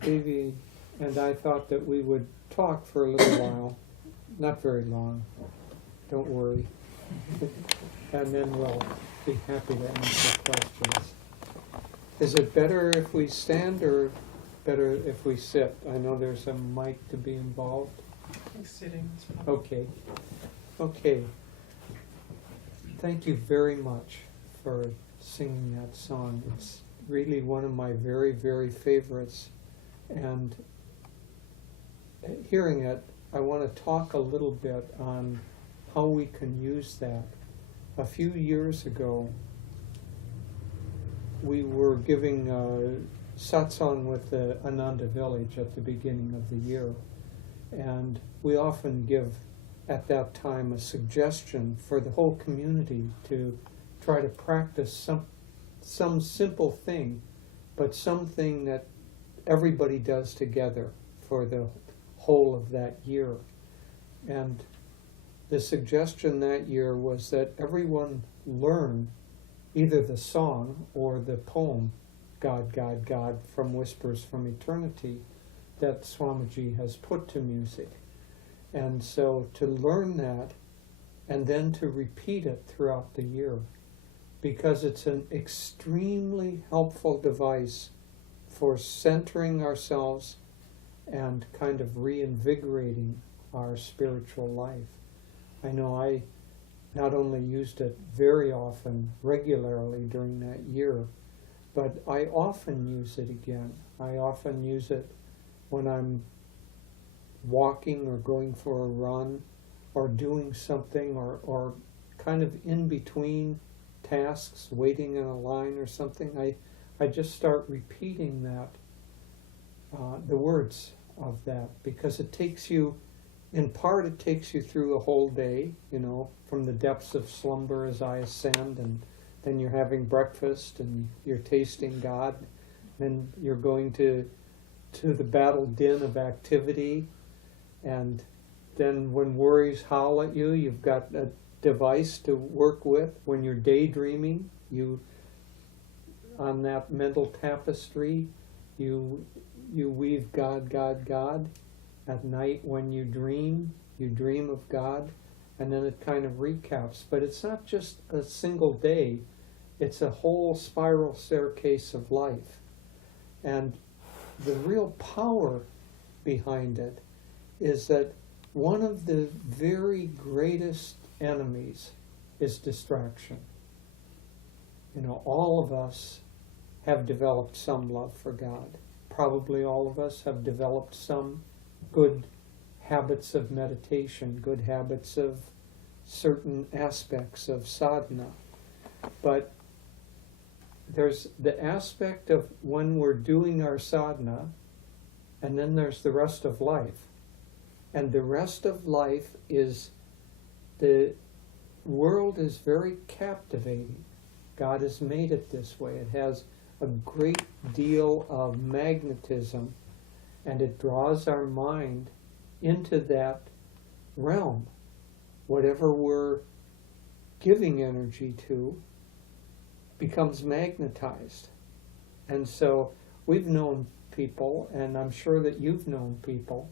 Devi and I thought that we would talk for a little while, not very long, don't worry, and then we'll be happy to answer questions. Is it better if we stand or better if we sit? I know there's a mic to be involved. Sitting. Okay. Okay. Thank you very much for singing that song. It's really one of my very, very favorites. And hearing it, I want to talk a little bit on how we can use that. A few years ago, we were giving Satsang with the Ananda village at the beginning of the year. And we often give, at that time, a suggestion for the whole community to try to practice some simple thing, but something that everybody does together for the whole of that year. And the suggestion that year was that everyone learn either the song or the poem, God, God, God, from Whispers from Eternity, that Swamiji has put to music. And so to learn that and then to repeat it throughout the year, because it's an extremely helpful device for centering ourselves and kind of reinvigorating our spiritual life. I know I not only used it very often, regularly during that year, but I often use it again. I often use it when I'm walking or going for a run or doing something or kind of in between tasks, waiting in a line or something. I just start repeating that, the words of that, because it takes you, in part it takes you through the whole day, from the depths of slumber as I ascend, and then you're having breakfast and you're tasting God, then you're going to the battle din of activity, and then when worries howl at you, you've got a device to work with. When you're daydreaming, you, on that mental tapestry, you weave God, God, God. At night when you dream of God, and then it kind of recaps. But it's not just a single day, it's a whole spiral staircase of life. And the real power behind it is that one of the very greatest enemies is distraction. All of us have developed some love for God. Probably all of us have developed some good habits of meditation, good habits of certain aspects of sadhana. But there's the aspect of when we're doing our sadhana, and then there's the rest of life. And the rest of life is, the world is very captivating. God has made it this way. It has a great deal of magnetism, and it draws our mind into that realm. Whatever we're giving energy to becomes magnetized. And so we've known people, and I'm sure that you've known people,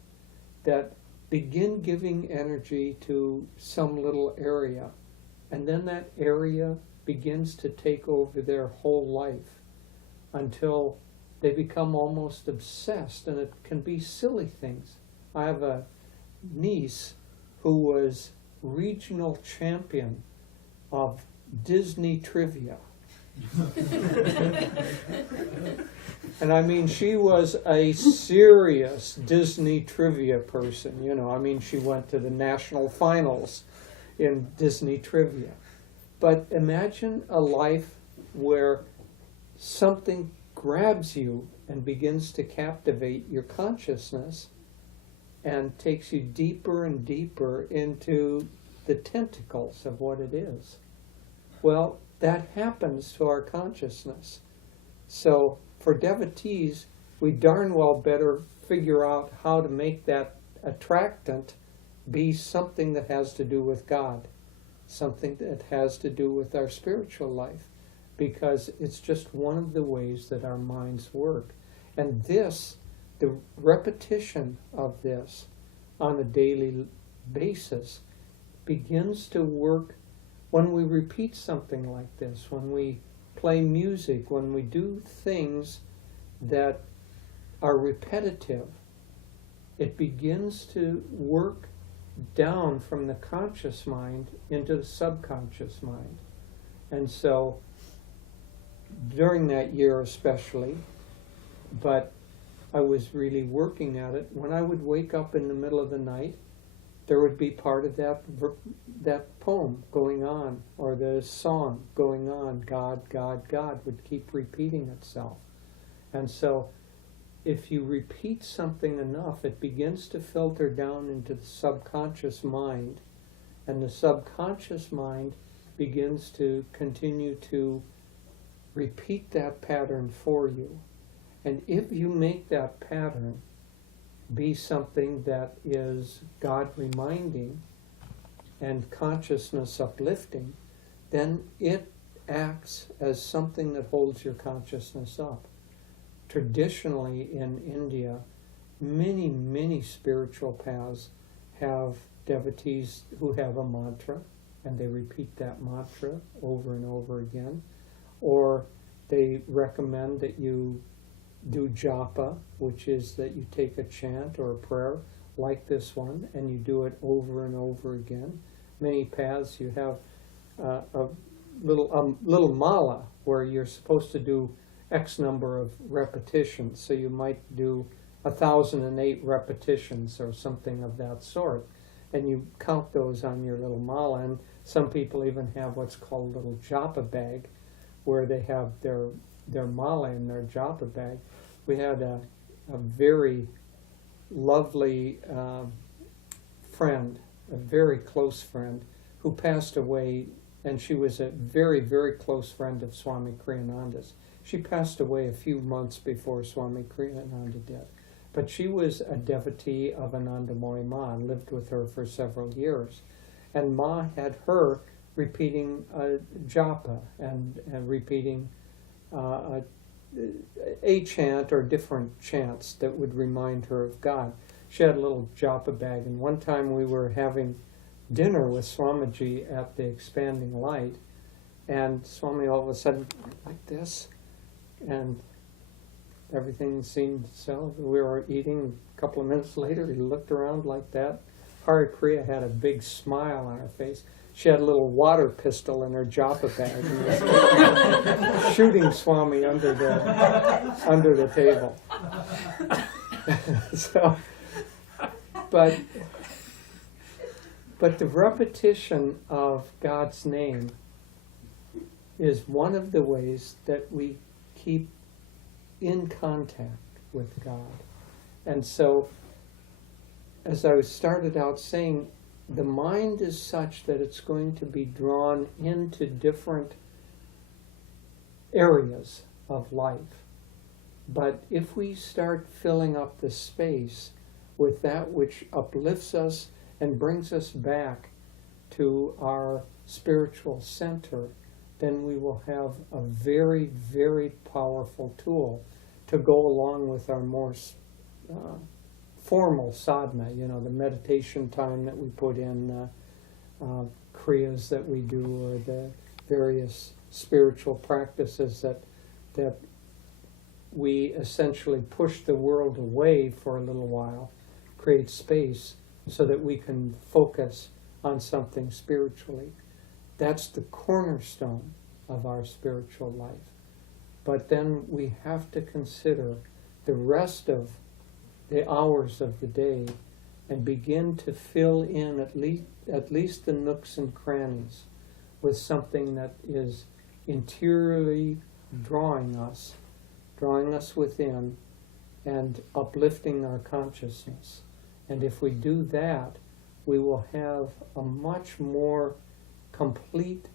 that begin giving energy to some little area, and then that area begins to take over their whole life until they become almost obsessed, and it can be silly things. I have a niece who was regional champion of Disney trivia. And I mean, she was a serious Disney trivia person, she went to the national finals in Disney trivia. But imagine a life where something grabs you and begins to captivate your consciousness and takes you deeper and deeper into the tentacles of what it is. Well, that happens to our consciousness. So for devotees, we darn well better figure out how to make that attractant be something that has to do with God, something that has to do with our spiritual life, because it's just one of the ways that our minds work. And this the repetition of this on a daily basis begins to work. When we repeat something like this, when we play music, when we do things that are repetitive, it begins to work down from the conscious mind into the subconscious mind. And so during that year especially, but I was really working at it, when I would wake up in the middle of the night, there would be part of that poem going on, or the song going on. God, God, God would keep repeating itself. And so if you repeat something enough, it begins to filter down into the subconscious mind, and the subconscious mind begins to continue to repeat that pattern for you. And if you make that pattern be something that is God reminding and consciousness uplifting, then it acts as something that holds your consciousness up. Traditionally in India, many spiritual paths have devotees who have a mantra, and they repeat that mantra over and over again, or they recommend that you do japa, which is that you take a chant or a prayer like this one and you do it over and over again. Many paths you have a little mala where you're supposed to do X number of repetitions, so you might do 1,008 repetitions or something of that sort, and you count those on your little mala. And some people even have what's called a little japa bag, where they have their mala in their japa bag. We had a very lovely friend, a very close friend, who passed away, and she was a very close friend of Swami Kriyananda's. She passed away a few months before Swami Kriyananda did. But she was a devotee of Anandamoy Ma and lived with her for several years. And Ma had her repeating japa and repeating a chant or different chants that would remind her of God. She had a little japa bag, and one time we were having dinner with Swamiji at the Expanding Light, and Swami all of a sudden went like this, and everything seemed so. We were eating, a couple of minutes later, he looked around like that. Hari Priya had a big smile on her face. She had a little water pistol in her japa bag and was shooting Swami under the table. So, but the repetition of God's name is one of the ways that we keep in contact with God. And so, as I started out saying, the mind is such that it's going to be drawn into different areas of life. But if we start filling up the space with that which uplifts us and brings us back to our spiritual center, then we will have a very powerful tool to go along with our more formal sadhana, the meditation time that we put in, kriyas that we do, or the various spiritual practices that we essentially push the world away for a little while, create space so that we can focus on something spiritually. That's the cornerstone of our spiritual life. But then we have to consider the rest of the hours of the day and begin to fill in at least the nooks and crannies with something that is interiorly drawing us within and uplifting our consciousness. And if we do that, we will have a much more complete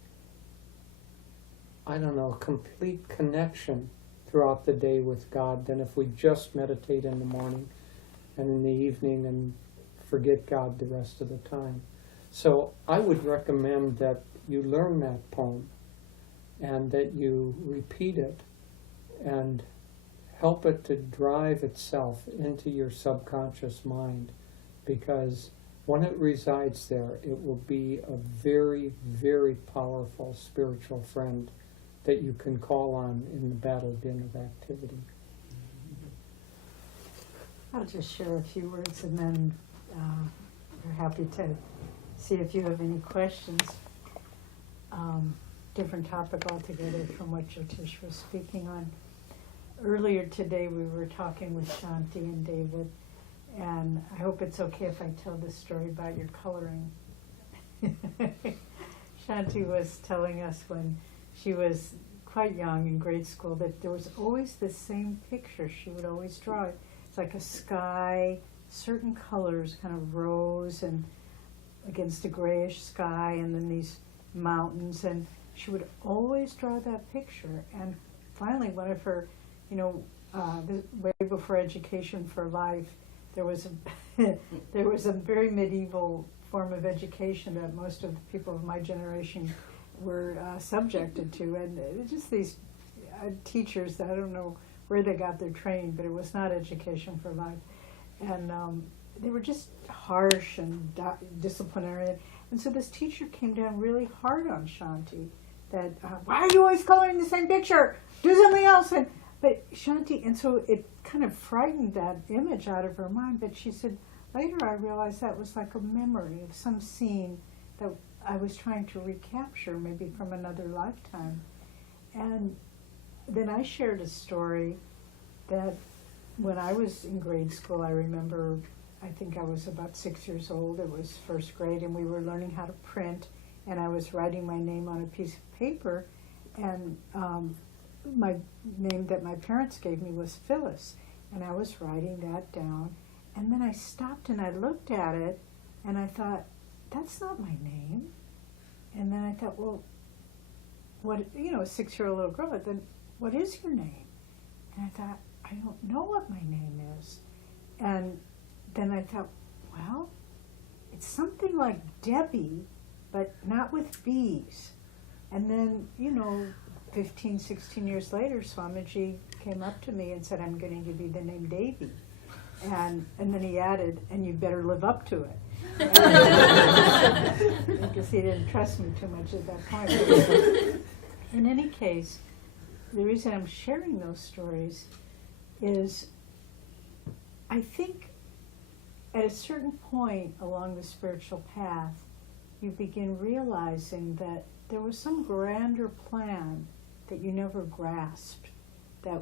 connection throughout the day with God than if we just meditate in the morning and in the evening and forget God the rest of the time. So I would recommend that you learn that poem and that you repeat it and help it to drive itself into your subconscious mind, because when it resides there, it will be a very, very powerful spiritual friend that you can call on in the battle din of activity. I'll just share a few words, and then we're happy to see if you have any questions. Different topic altogether from what Jyotish was speaking on. Earlier today we were talking with Shanti and David, and I hope it's okay if I tell this story about your coloring. Shanti was telling us when she was quite young in grade school that there was always the same picture she would always draw. It's like a sky, certain colors, kind of rose and against a grayish sky, and then these mountains, and she would always draw that picture. And finally, one of her, way before Education for Life, there was a very medieval form of education that most of the people of my generation were subjected to, and just these teachers that I don't know where they got their training, but it was not Education for Life, and they were just harsh and disciplinary. And so this teacher came down really hard on Shanti, that why are you always coloring the same picture? Do something else. But Shanti, and so it kind of frightened that image out of her mind. But she said, later I realized that was like a memory of some scene that I was trying to recapture, maybe from another lifetime. And then I shared a story that when I was in grade school, I remember, I think I was about 6 years old. It was first grade, and we were learning how to print, and I was writing my name on a piece of paper, and my name that my parents gave me was Phyllis, and I was writing that down, and then I stopped and I looked at it, and I thought, that's not my name. And then I thought, well, what, a 6-year-old little girl, then what is your name? And I thought, I don't know what my name is. And then I thought, well, it's something like Devi, but not with B's. And then, 15, 16 years later, Swamiji came up to me and said, I'm going to give you the name Devi. And then he added, and you better live up to it. Because he didn't trust me too much at that point. In any case, the reason I'm sharing those stories is I think at a certain point along the spiritual path, you begin realizing that there was some grander plan that you never grasped that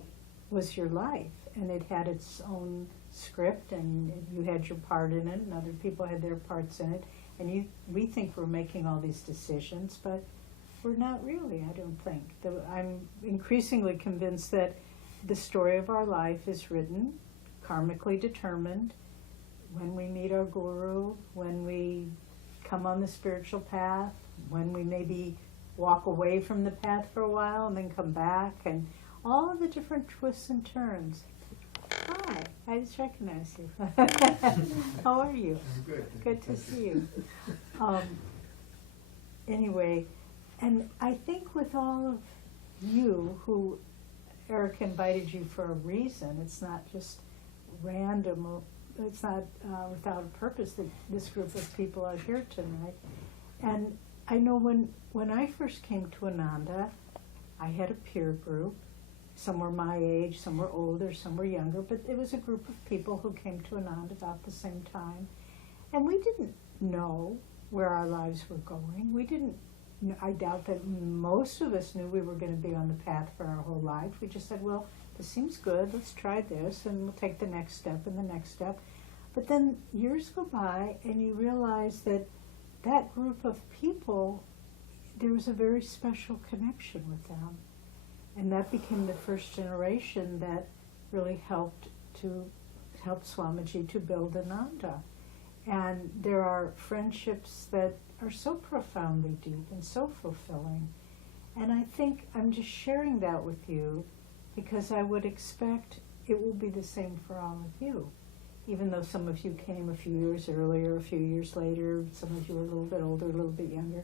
was your life, and it had its own script, and you had your part in it, and other people had their parts in it, and we think we're making all these decisions, but we're not really, I don't think. I'm increasingly convinced that the story of our life is written, karmically determined, when we meet our guru, when we come on the spiritual path, when we maybe walk away from the path for a while and then come back, and all of the different twists and turns. Hi, I just recognize you. How are you? I'm good. Good to see you. Anyway, and I think with all of you who Eric invited you for a reason, it's not just random, it's not without a purpose that this group of people are here tonight. And I know when I first came to Ananda, I had a peer group. Some were my age, some were older, some were younger, but it was a group of people who came to Ananda about the same time. And we didn't know where our lives were going. I doubt that most of us knew we were going to be on the path for our whole life. We just said, well, this seems good, let's try this, and we'll take the next step and the next step. But then years go by, and you realize that that group of people, there was a very special connection with them. And that became the first generation that really helped Swamiji to build Ananda. And there are friendships that are so profoundly deep and so fulfilling. And I think I'm just sharing that with you because I would expect it will be the same for all of you. Even though some of you came a few years earlier, a few years later, some of you were a little bit older, a little bit younger.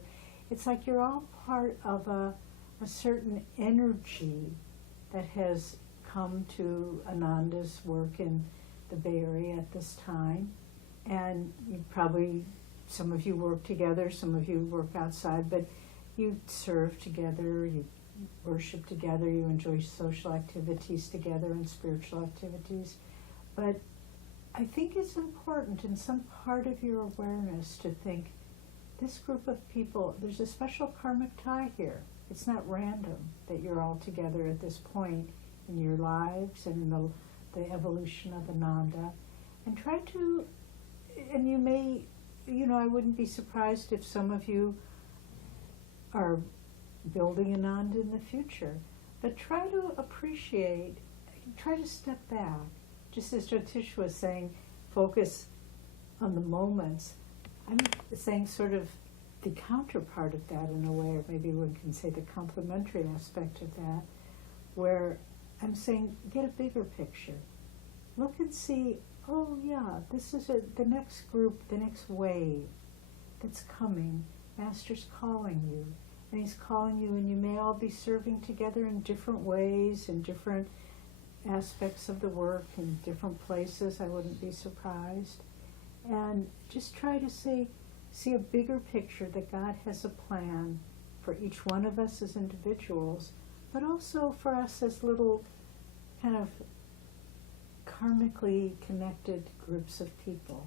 It's like you're all part of a certain energy that has come to Ananda's work in the Bay Area at this time, and you probably, some of you work together, some of you work outside, but you serve together, you worship together, you enjoy social activities together and spiritual activities. But I think it's important in some part of your awareness to think, this group of people, there's a special karmic tie here. It's not random that you're all together at this point in your lives and in the evolution of Ananda. And try to, and you may, I wouldn't be surprised if some of you are building Ananda in the future. But try to appreciate, try to step back. Just as Jyotish was saying, focus on the moments. I'm saying sort of the counterpart of that in a way, or maybe one can say the complementary aspect of that, where I'm saying get a bigger picture. Look and see, oh yeah, this is the next group, the next wave that's coming. Master's calling you, and he's calling you, and you may all be serving together in different ways, in different aspects of the work, in different places. I wouldn't be surprised. And just try to see a bigger picture that God has a plan for each one of us as individuals, but also for us as little kind of karmically connected groups of people.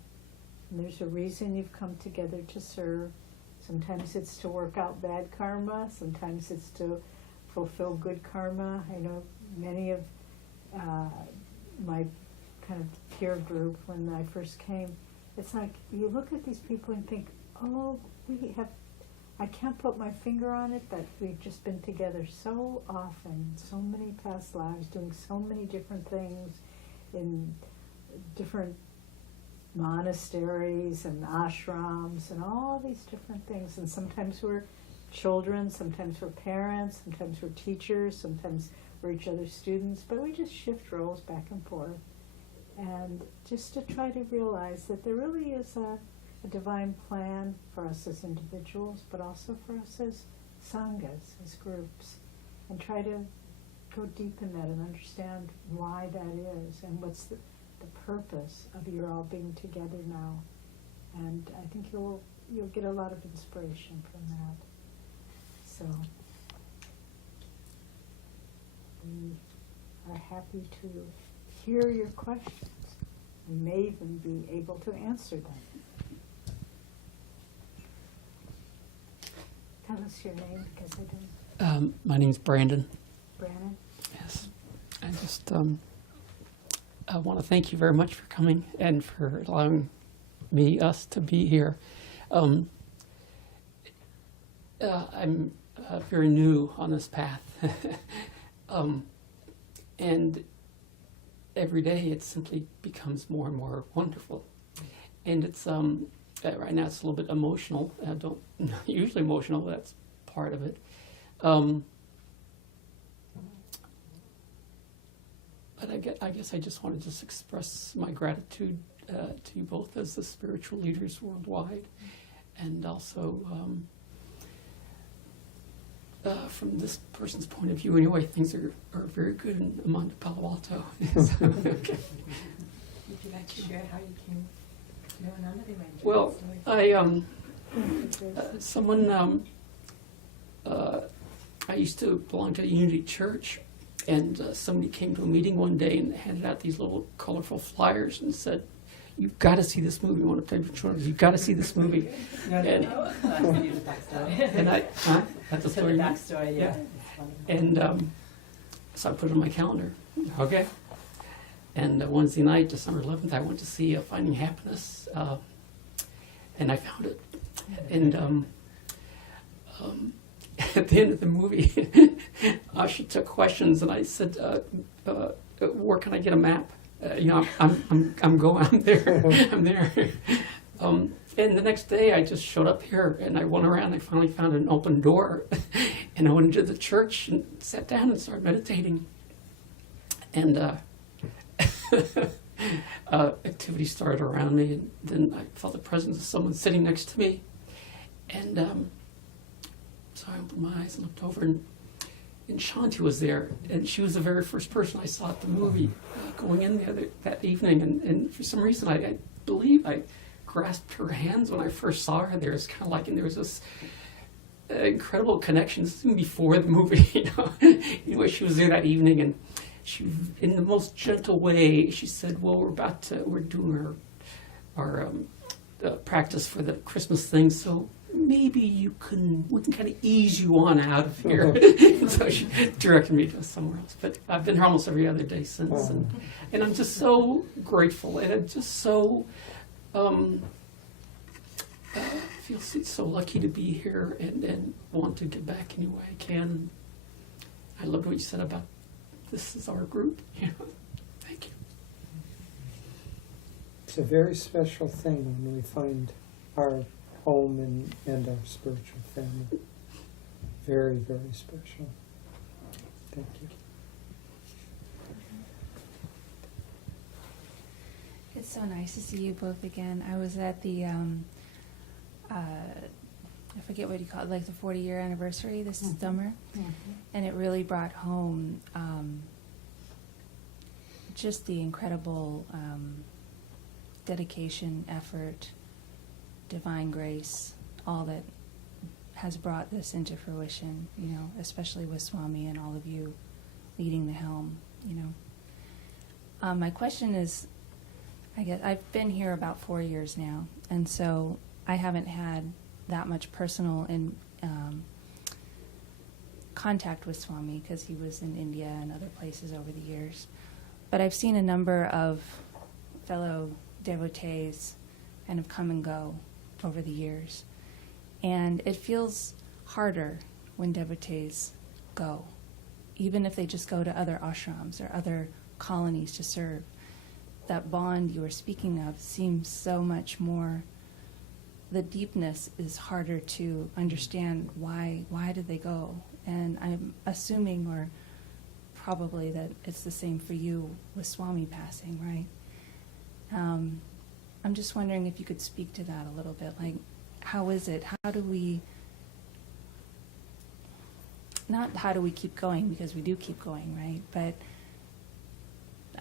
And there's a reason you've come together to serve. Sometimes it's to work out bad karma, sometimes it's to fulfill good karma. I know many of my kind of peer group when I first came, it's like you look at these people and think, oh, I can't put my finger on it, but we've just been together so often, so many past lives, doing so many different things in different monasteries and ashrams and all these different things. And sometimes we're children, sometimes we're parents, sometimes we're teachers, sometimes we're each other's students, but we just shift roles back and forth. And just to try to realize that there really is a divine plan for us as individuals, but also for us as sanghas, as groups, and try to go deep in that and understand why that is and what's the purpose of your all being together now. And I think you'll get a lot of inspiration from that. So we are happy to hear your questions. We may even be able to answer them. Tell us your name, because I didn't. My name's Brandon. Brandon? Yes. I just I want to thank you very much for coming and for allowing us to be here. I'm very new on this path. And every day it simply becomes more and more wonderful. And it's right now it's a little bit emotional. I don't usually emotional, but that's part of it. But I guess I just want to just express my gratitude to you both as the spiritual leaders worldwide, and also from this person's point of view anyway, things are very good in Amanda Palo Alto. So, okay. Would you like to share how you came to know Ananda? Well, I used to belong to a Unity Church, and somebody came to a meeting one day and handed out these little colorful flyers and said, "You've got to see this movie. You want to play with children? You've got to see this movie." And that's the story. The backstory, yeah. And so I put it on my calendar. Okay. And Wednesday night, December 11th, I went to see Finding Happiness, and I found it. And at the end of the movie, she took questions, and I said, "Where can I get a map? I'm going. I'm there. I'm there." And the next day, I just showed up here, and I went around. I finally found an open door, and I went into the church and sat down and started meditating. And activity started around me, and then I felt the presence of someone sitting next to me. And so I opened my eyes and looked over, and and Shanti was there, and she was the very first person I saw at the movie going in there that evening, and for some reason I believe I grasped her hands when I first saw her there. It's kind of like, and there was this incredible connection. This is even before the movie, Anyway, she was there that evening, and she, in the most gentle way, she said, well, we're doing our practice for the Christmas thing, so maybe we can kind of ease you on out of here. So she directed me to somewhere else. But I've been here almost every other day since, and I'm just so grateful, and I'm just so feel so lucky to be here, and want to give back any way I can. I loved what you said about this is our group. Thank you. It's a very special thing when we find our home and our spiritual family. Very, very special. Thank you. It's so nice to see you both again. I was at the, I forget what you call it, like the 40-year anniversary this summer, and it really brought home just the incredible dedication, effort, divine grace, all that has brought this into fruition, especially with Swami and all of you leading the helm, My question is, I guess I've been here about 4 years now, and so I haven't had that much personal contact with Swami because he was in India and other places over the years. But I've seen a number of fellow devotees kind of come and go over the years. And it feels harder when devotees go, even if they just go to other ashrams or other colonies to serve. That bond you were speaking of seems so much more, the deepness is harder to understand why did they go. And I'm assuming, or probably, that it's the same for you with Swami passing, right? I'm just wondering if you could speak to that a little bit. Like, how is it? How do we keep going, because we do keep going, right? But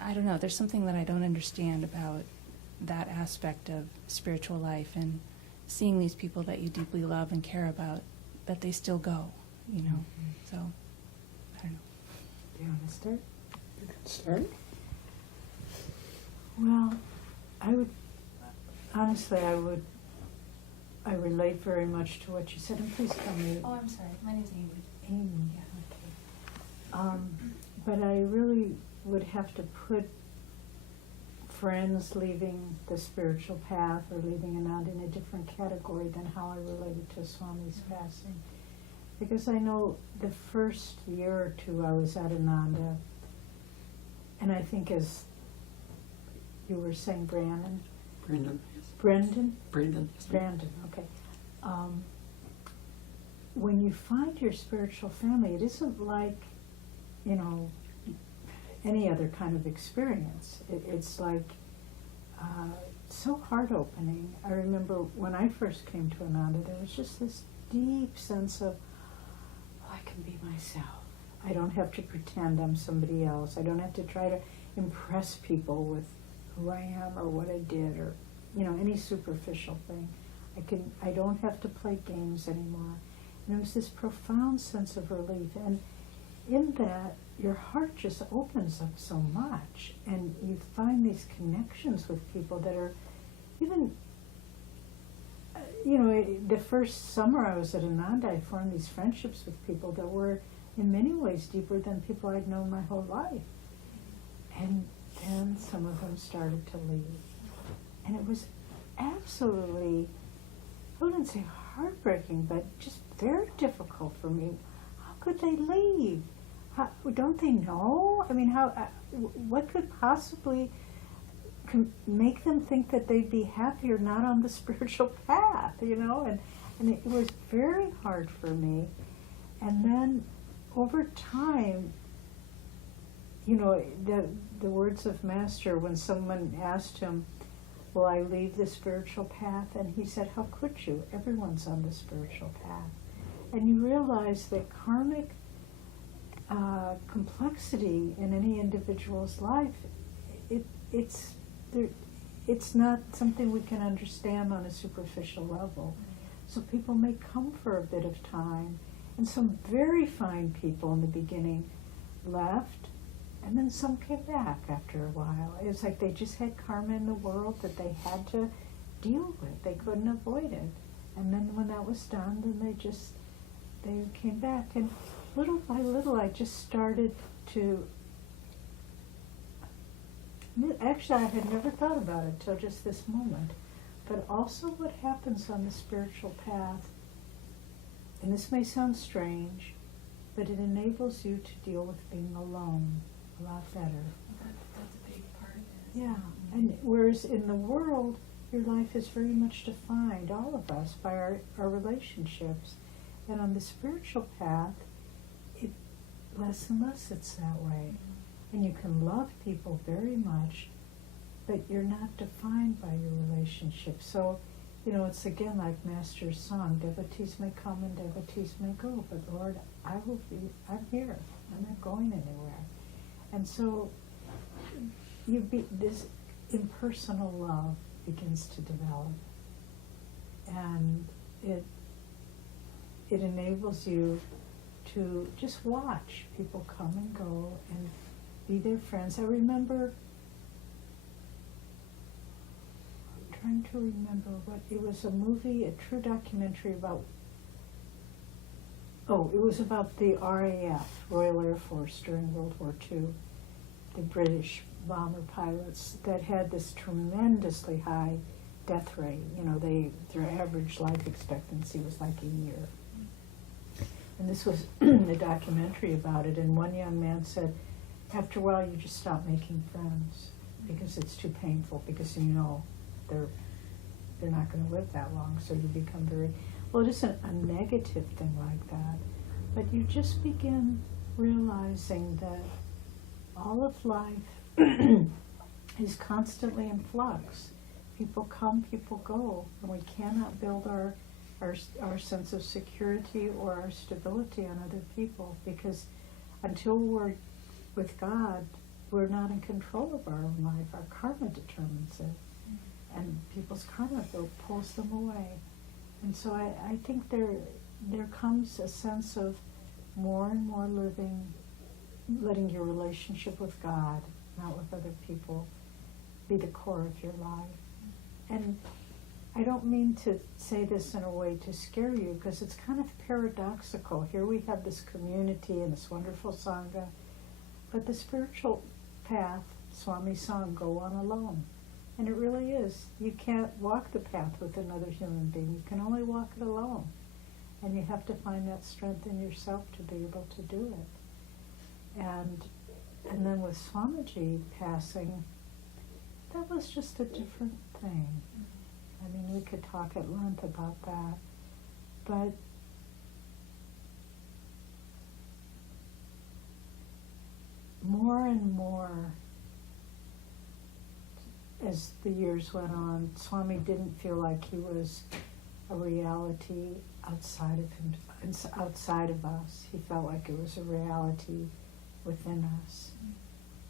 I don't know, there's something that I don't understand about that aspect of spiritual life and seeing these people that you deeply love and care about, but they still go, So, I don't know. Do you want to start? You can start. Well, I relate very much to what you said, and please tell me. Oh, I'm sorry. My name's Amy. Amy, yeah, okay. But I really would have to put friends leaving the spiritual path or leaving Ananda in a different category than how I related to Swami's passing. Because I know the first year or two I was at Ananda, and I think, as you were saying, Brandon, Yes. Brendan? Brandon. Yes, Brandon, okay. When you find your spiritual family, it isn't like, any other kind of experience. It's like so heart-opening. I remember when I first came to Ananda, there was just this deep sense of, I can be myself. I don't have to pretend I'm somebody else. I don't have to try to impress people with who I am or what I did, or any superficial thing. I don't have to play games anymore. And it was this profound sense of relief, and in that your heart just opens up so much, and you find these connections with people that are even, the first summer I was at Ananda, I formed these friendships with people that were in many ways deeper than people I'd known my whole life. And then some of them started to leave. And it was absolutely, I wouldn't say heartbreaking, but just very difficult for me. How could they leave? Don't they know? I mean, what could possibly make them think that they'd be happier not on the spiritual path, And it was very hard for me. And then over time, the words of Master, when someone asked him, will I leave the spiritual path? And he said, how could you? Everyone's on the spiritual path. And you realize that karmic complexity in any individual's life, it's there, it's not something we can understand on a superficial level. So people may come for a bit of time, and some very fine people in the beginning left, and then some came back after a while. It was like they just had karma in the world that they had to deal with. They couldn't avoid it. And then when that was done, then they came back. And little by little, I just started to, actually I had never thought about it till just this moment, but also what happens on the spiritual path, and this may sound strange, but it enables you to deal with being alone a lot better. That's a big part of it. Yeah, and whereas in the world, your life is very much defined, all of us, by our relationships. And on the spiritual path, less and less it's that way. And you can love people very much, but you're not defined by your relationship. So, it's again like Master's song, devotees may come and devotees may go, but Lord, I'm here. I'm not going anywhere. And so this impersonal love begins to develop. And it enables you to just watch people come and go and be their friends. I remember, I'm trying to remember it was a movie, a true documentary about, it was about the RAF, Royal Air Force, during World War II, the British bomber pilots that had this tremendously high death rate. Their average life expectancy was like a year. And this was a documentary about it, and one young man said, after a while you just stop making friends because it's too painful, because they're not going to live that long, so you become it isn't a negative thing like that, but you just begin realizing that all of life is constantly in flux. People come, people go, and we cannot build our sense of security or our stability on other people, because until we're with God, we're not in control of our own life. Our karma determines it, and people's karma pulls them away. And so I think there comes a sense of more and more letting your relationship with God, not with other people, be the core of your life. And I don't mean to say this in a way to scare you, because it's kind of paradoxical. Here we have this community and this wonderful Sangha, but the spiritual path, Swami's song, go on alone. And it really is. You can't walk the path with another human being. You can only walk it alone. And you have to find that strength in yourself to be able to do it. And then with Swamiji passing, that was just a different thing. I mean, we could talk at length about that, but more and more as the years went on, Swami didn't feel like he was a reality outside of him, outside of us. He felt like it was a reality within us.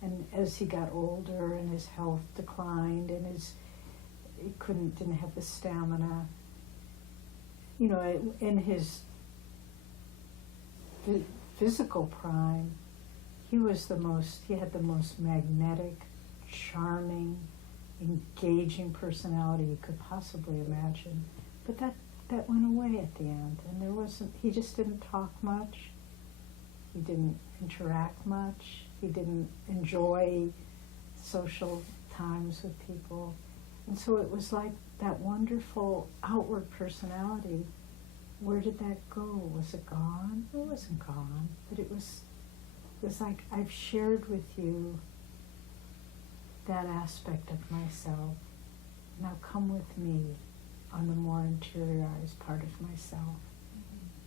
And as he got older and his health declined and he didn't have the stamina, in his physical prime, he had the most magnetic, charming, engaging personality you could possibly imagine. But that went away at the end, and he just didn't talk much. He didn't interact much. He didn't enjoy social times with people. And so it was like that wonderful outward personality. Where did that go? Was it gone? It wasn't gone, but it was like, I've shared with you that aspect of myself. Now come with me on the more interiorized part of myself.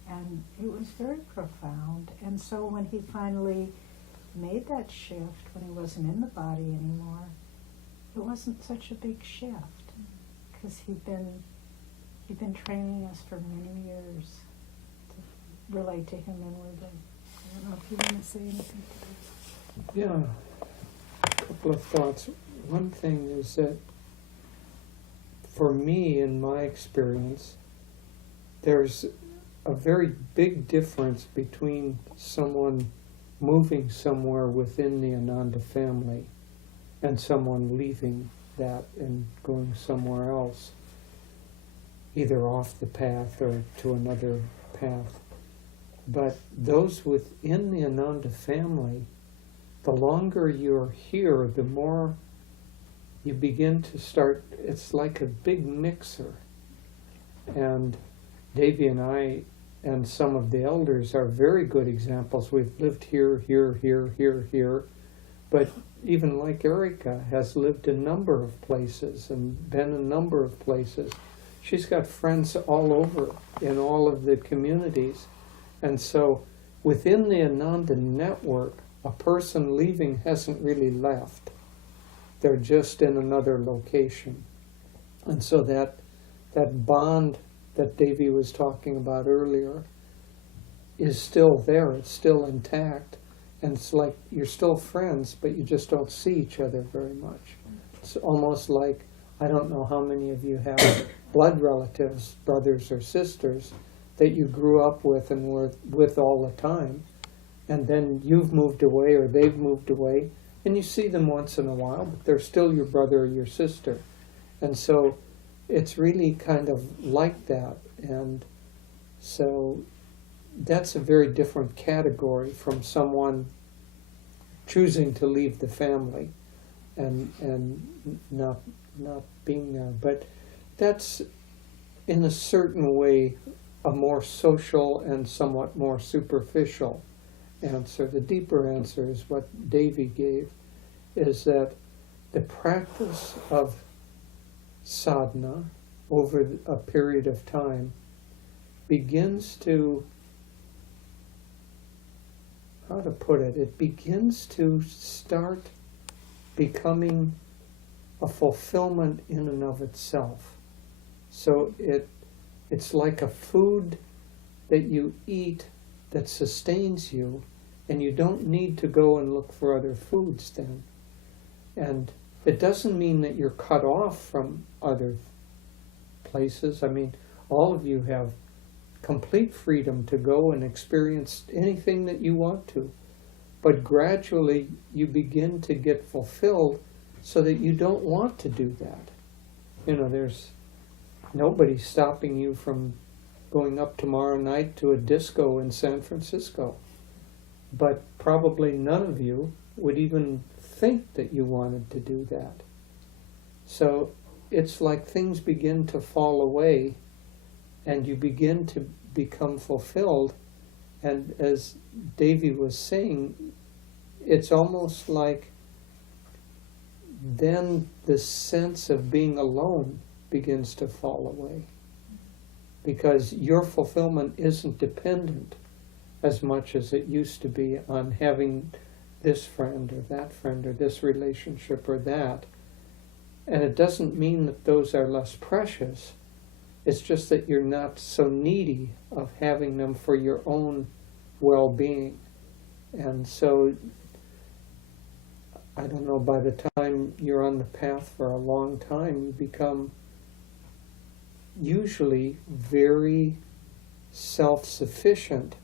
And it was very profound. And so when he finally made that shift, when he wasn't in the body anymore, it wasn't such a big shift, because he'd been training us for many years to relate to him inwardly. I don't know if you want to say anything to Yeah, a couple of thoughts. One thing is that for me, in my experience, there's a very big difference between someone moving somewhere within the Ananda family and someone leaving that and going somewhere else, either off the path or to another path. But those within the Ananda family, the longer you're here, the more you begin to start, it's like a big mixer. And Devi and I and some of the elders are very good examples. We've lived here, here, but even like Erica has lived a number of places and been a number of places. She's got friends all over in all of the communities. And so within the Ananda network, a person leaving hasn't really left. They're just in another location. And so that bond that Devi was talking about earlier is still there. It's still intact. And it's like you're still friends, but you just don't see each other very much. It's almost like, I don't know how many of you have blood relatives, brothers or sisters, that you grew up with and were with all the time. And then you've moved away or they've moved away, and you see them once in a while, but they're still your brother or your sister. And so it's really kind of like that. And so that's a very different category from someone choosing to leave the family and not being there. But that's, in a certain way, a more social and somewhat more superficial answer. The deeper answer is what Devi gave, is that the practice of sadhana over a period of time begins to, how to put it, it begins to start becoming a fulfillment in and of itself. So it's like a food that you eat that sustains you, and you don't need to go and look for other foods then. And it doesn't mean that you're cut off from other places. I mean, all of you have complete freedom to go and experience anything that you want to. But gradually you begin to get fulfilled so that you don't want to do that. You know, there's nobody stopping you from going up tomorrow night to a disco in San Francisco. But probably none of you would even think that you wanted to do that. So it's like things begin to fall away and you begin to become fulfilled. And as Devi was saying, it's almost like then the sense of being alone begins to fall away. Because your fulfillment isn't dependent as much as it used to be on having this friend or this relationship or that. And it doesn't mean that those are less precious. It's just that you're not so needy of having them for your own well-being. And so, I don't know, by the time you're on the path for a long time, you become usually very self-sufficient,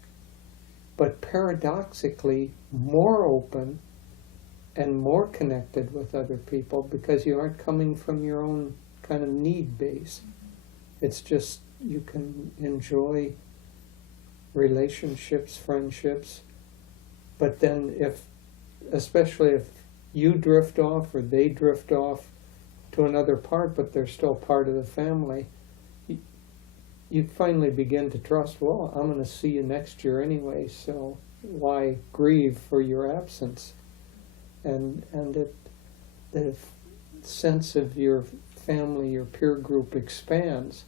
but paradoxically more open and more connected with other people because you aren't coming from your own kind of need base. It's just you can enjoy relationships, friendships, but then especially if you drift off or they drift off to another part, but they're still part of the family, you finally begin to trust, well, I'm going to see you next year anyway, so why grieve for your absence? And the sense of your family, your peer group expands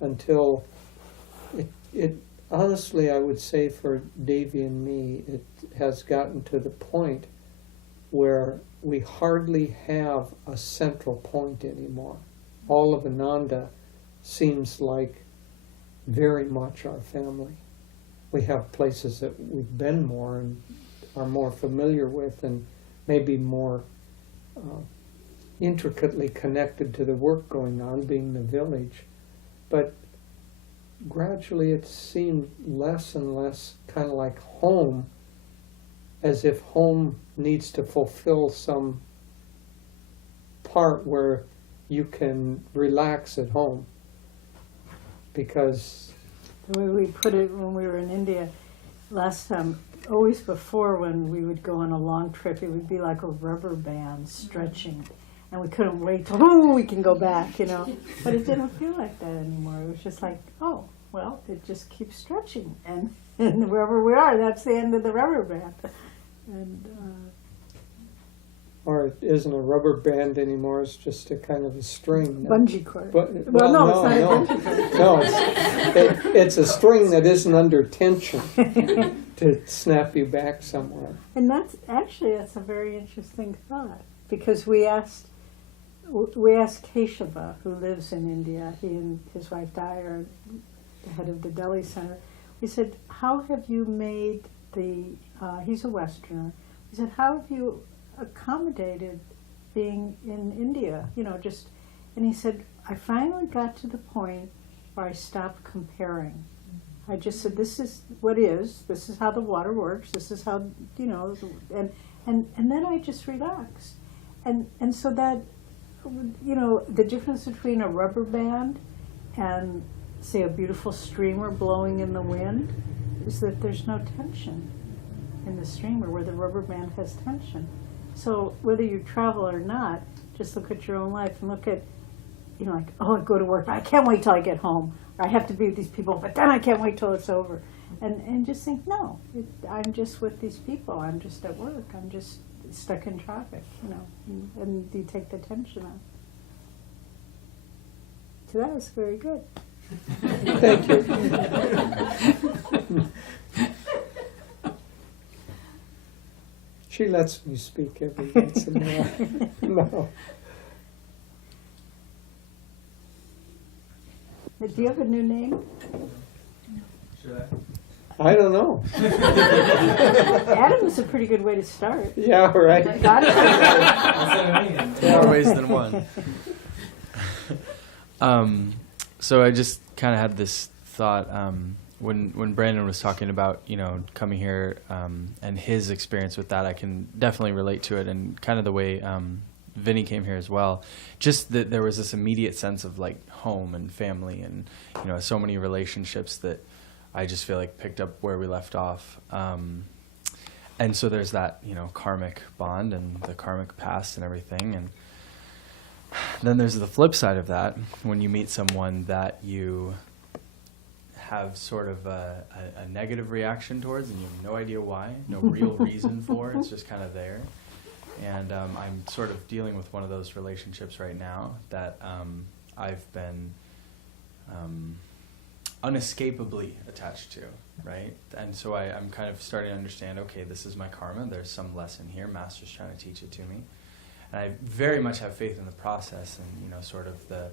until it honestly, I would say for Devi and me, it has gotten to the point where we hardly have a central point anymore. All of Ananda seems like very much our family. we have places that we've been more and are more familiar with and maybe more intricately connected to the work going on, being the village. But gradually it seemed less and less kind of like home, as if home needs to fulfill some part where you can relax at home. Because The way we put it when we were in India last time, always before when we would go on a long trip, it would be like a rubber band stretching. And we couldn't wait till, oh, we can go back, you know. But it didn't feel like that anymore. It was just like, oh, well, it just keeps stretching. And wherever we are, that's the end of the rubber band. And or it isn't a rubber band anymore, it's just a kind of a string. bungee cord. But, Well, no, no, it's not a bungee cord. No, it's a string that isn't under tension to snap you back somewhere. And that's a very interesting thought, because we asked Keshava, who lives in India, he and his wife Di are the head of the Delhi Center. We said, how have you made he's a Westerner, we said, how have you accommodated being in India, and he said, I finally got to the point where I stopped comparing. I just said, this is what is, this is how the water works, this is how, and then I just relaxed. And so that, the difference between a rubber band and, say, a beautiful streamer blowing in the wind is that there's no tension in the streamer where the rubber band has tension. So whether you travel or not, just look at your own life and look at, like, oh, I go to work, I can't wait till I get home. Or I have to be with these people, but then I can't wait till it's over. And just think, no, I'm just with these people. I'm just at work. I'm just stuck in traffic, and you take the tension out. So that was very good. Thank you. She lets me speak every once in a while. No. Do you have a new name? Should I don't know. Adam is a pretty good way to start. Yeah, right. Got it? More ways than one. So I just kind of had this thought when Brandon was talking about coming here and his experience with that. I can definitely relate to it, and kind of the way Vinny came here as well. Just that there was this immediate sense of like home and family, and so many relationships that I just feel like picked up where we left off. And so there's that karmic bond and the karmic past and everything, and then there's the flip side of that, when you meet someone that you have sort of a negative reaction towards, and you have no idea why, no real reason for, it's just kind of there. And I'm sort of dealing with one of those relationships right now that I've been unescapably attached to, right? And so I'm kind of starting to understand, okay, this is my karma, there's some lesson here, Master's trying to teach it to me. And I very much have faith in the process, and sort of the.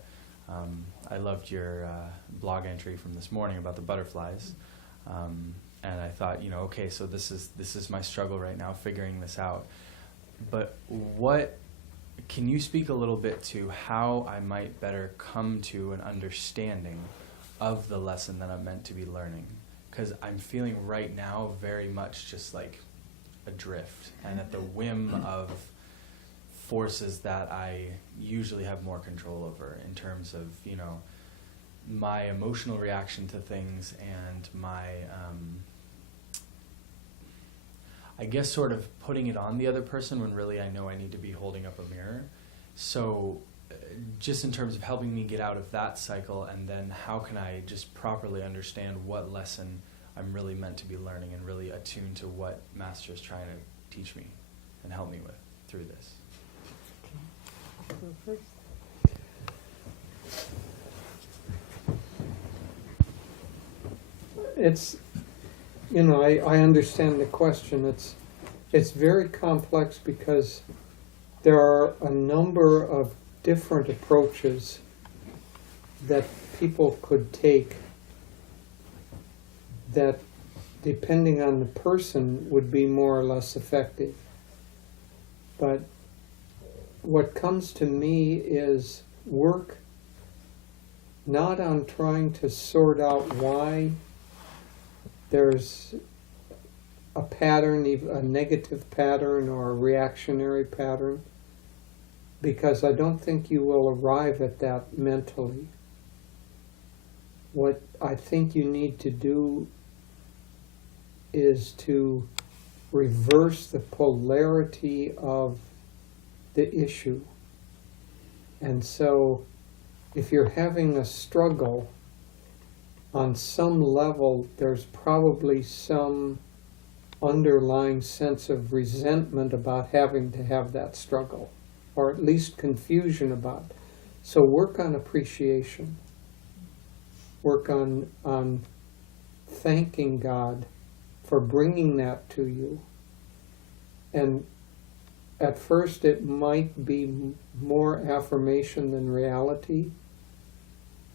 I loved your blog entry from this morning about the butterflies, and I thought, okay, so this is my struggle right now, figuring this out. But can you speak a little bit to how I might better come to an understanding of the lesson that I'm meant to be learning? Because I'm feeling right now very much just like adrift and at the whim of forces that I usually have more control over, in terms of my emotional reaction to things and my I guess sort of putting it on the other person when really I know I need to be holding up a mirror. So just in terms of helping me get out of that cycle, and then how can I just properly understand what lesson I'm really meant to be learning and really attune to what Master is trying to teach me and help me with through this. Go first. It's, I understand the question. It's very complex because there are a number of different approaches that people could take that depending on the person, would be more or less effective. But what comes to me is work not on trying to sort out why there's a pattern, a negative pattern or a reactionary pattern, because I don't think you will arrive at that mentally. What I think you need to do is to reverse the polarity of the issue. And so, if you're having a struggle, on some level there's probably some underlying sense of resentment about having to have that struggle, or at least confusion about it. So work on appreciation. Work on thanking God for bringing that to you. And at first it might be more affirmation than reality,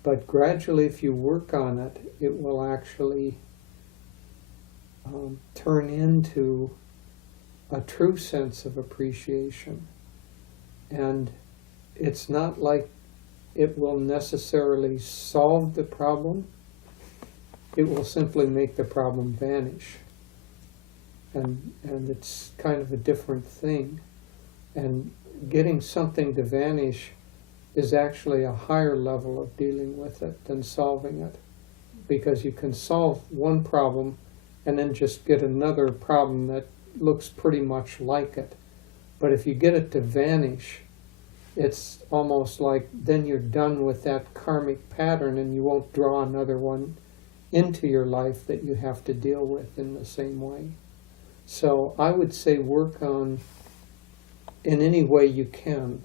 but gradually if you work on it, it will actually turn into a true sense of appreciation. And it's not like it will necessarily solve the problem. It will simply make the problem vanish. And it's kind of a different thing. And getting something to vanish is actually a higher level of dealing with it than solving it. Because you can solve one problem and then just get another problem that looks pretty much like it. But if you get it to vanish, it's almost like then you're done with that karmic pattern and you won't draw another one into your life that you have to deal with in the same way. So I would say work on, in any way you can,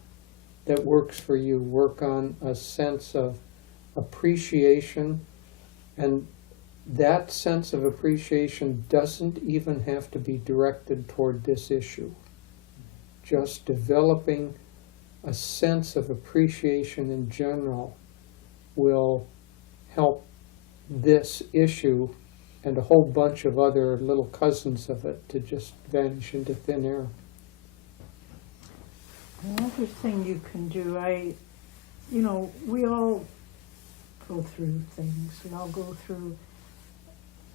that works for you. Work on a sense of appreciation, and that sense of appreciation doesn't even have to be directed toward this issue. Just developing a sense of appreciation in general will help this issue and a whole bunch of other little cousins of it to just vanish into thin air. Another thing you can do, we all go through things. We all go through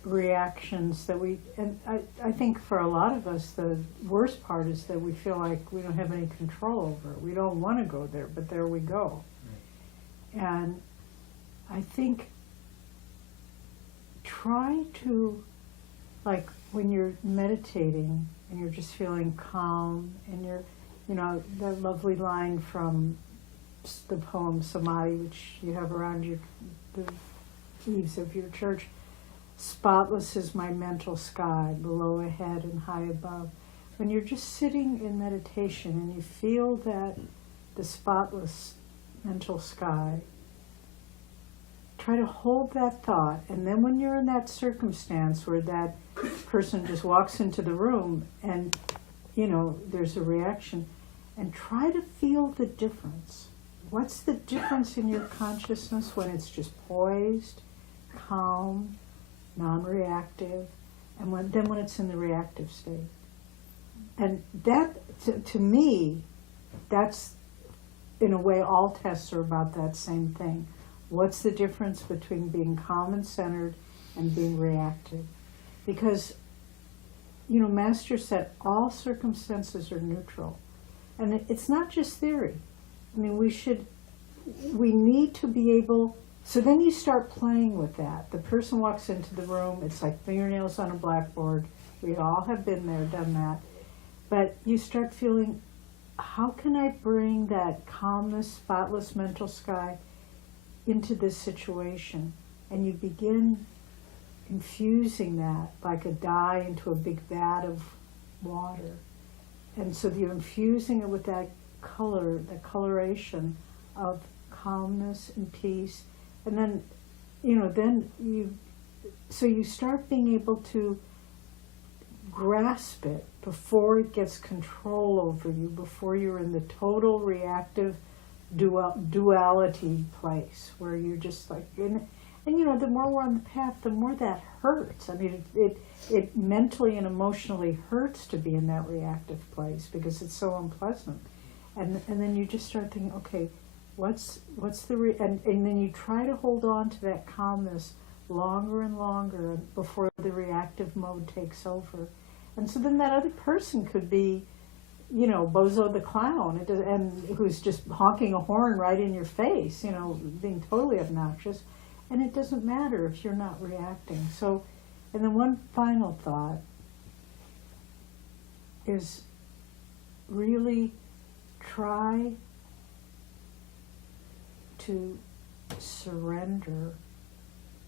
reactions and I think for a lot of us, the worst part is that we feel like we don't have any control over it. We don't want to go there, but there we go. Right. And I think try to, like when you're meditating and you're just feeling calm and you're, the lovely line from the poem Samadhi, which you have around the eaves of your church. Spotless is my mental sky, below, ahead, and high above. When you're just sitting in meditation and you feel that the spotless mental sky, try to hold that thought. And then when you're in that circumstance where that person just walks into the room and, there's a reaction, and try to feel the difference. What's the difference in your consciousness when it's just poised, calm, non-reactive, and when it's in the reactive state? And that, to me, that's, in a way, all tests are about that same thing. What's the difference between being calm and centered and being reactive? Because, Master said all circumstances are neutral. And it's not just theory. I mean, we need to be able. So then you start playing with that. The person walks into the room, it's like fingernails on a blackboard. We all have been there, done that. But you start feeling, how can I bring that calmness, spotless mental sky into this situation? And you begin infusing that like a dye into a big vat of water. And so you're infusing it with that color, the coloration of calmness and peace. And then, so you start being able to grasp it before it gets control over you, before you're in the total reactive duality place where you're just like, And you know, the more we're on the path, the more that hurts. I mean, it mentally and emotionally hurts to be in that reactive place because it's so unpleasant. And then you just start thinking, okay, what's the and then you try to hold on to that calmness longer and longer before the reactive mode takes over. And so then that other person could be, you know, Bozo the clown, and who's just honking a horn right in your face, you know, being totally obnoxious. And it doesn't matter if you're not reacting. So, and then one final thought is really try to surrender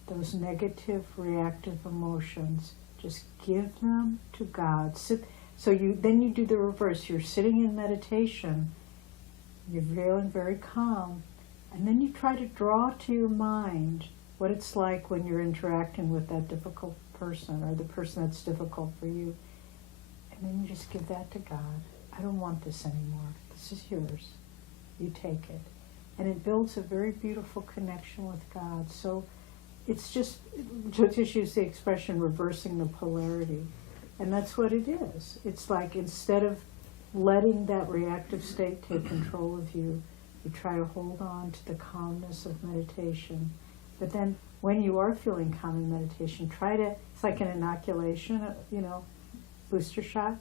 those negative reactive emotions. Just give them to God. So then you do the reverse. You're sitting in meditation, you're feeling very calm, and then you try to draw to your mind what it's like when you're interacting with that difficult person or the person that's difficult for you. And then you just give that to God. I don't want this anymore. This is yours. You take it. And it builds a very beautiful connection with God. So it's just, Jyotish used the expression reversing the polarity. And that's what it is. It's like instead of letting that reactive state take control of you, you try to hold on to the calmness of meditation. But then when you are feeling calm in meditation, it's like an inoculation, you know, booster shot.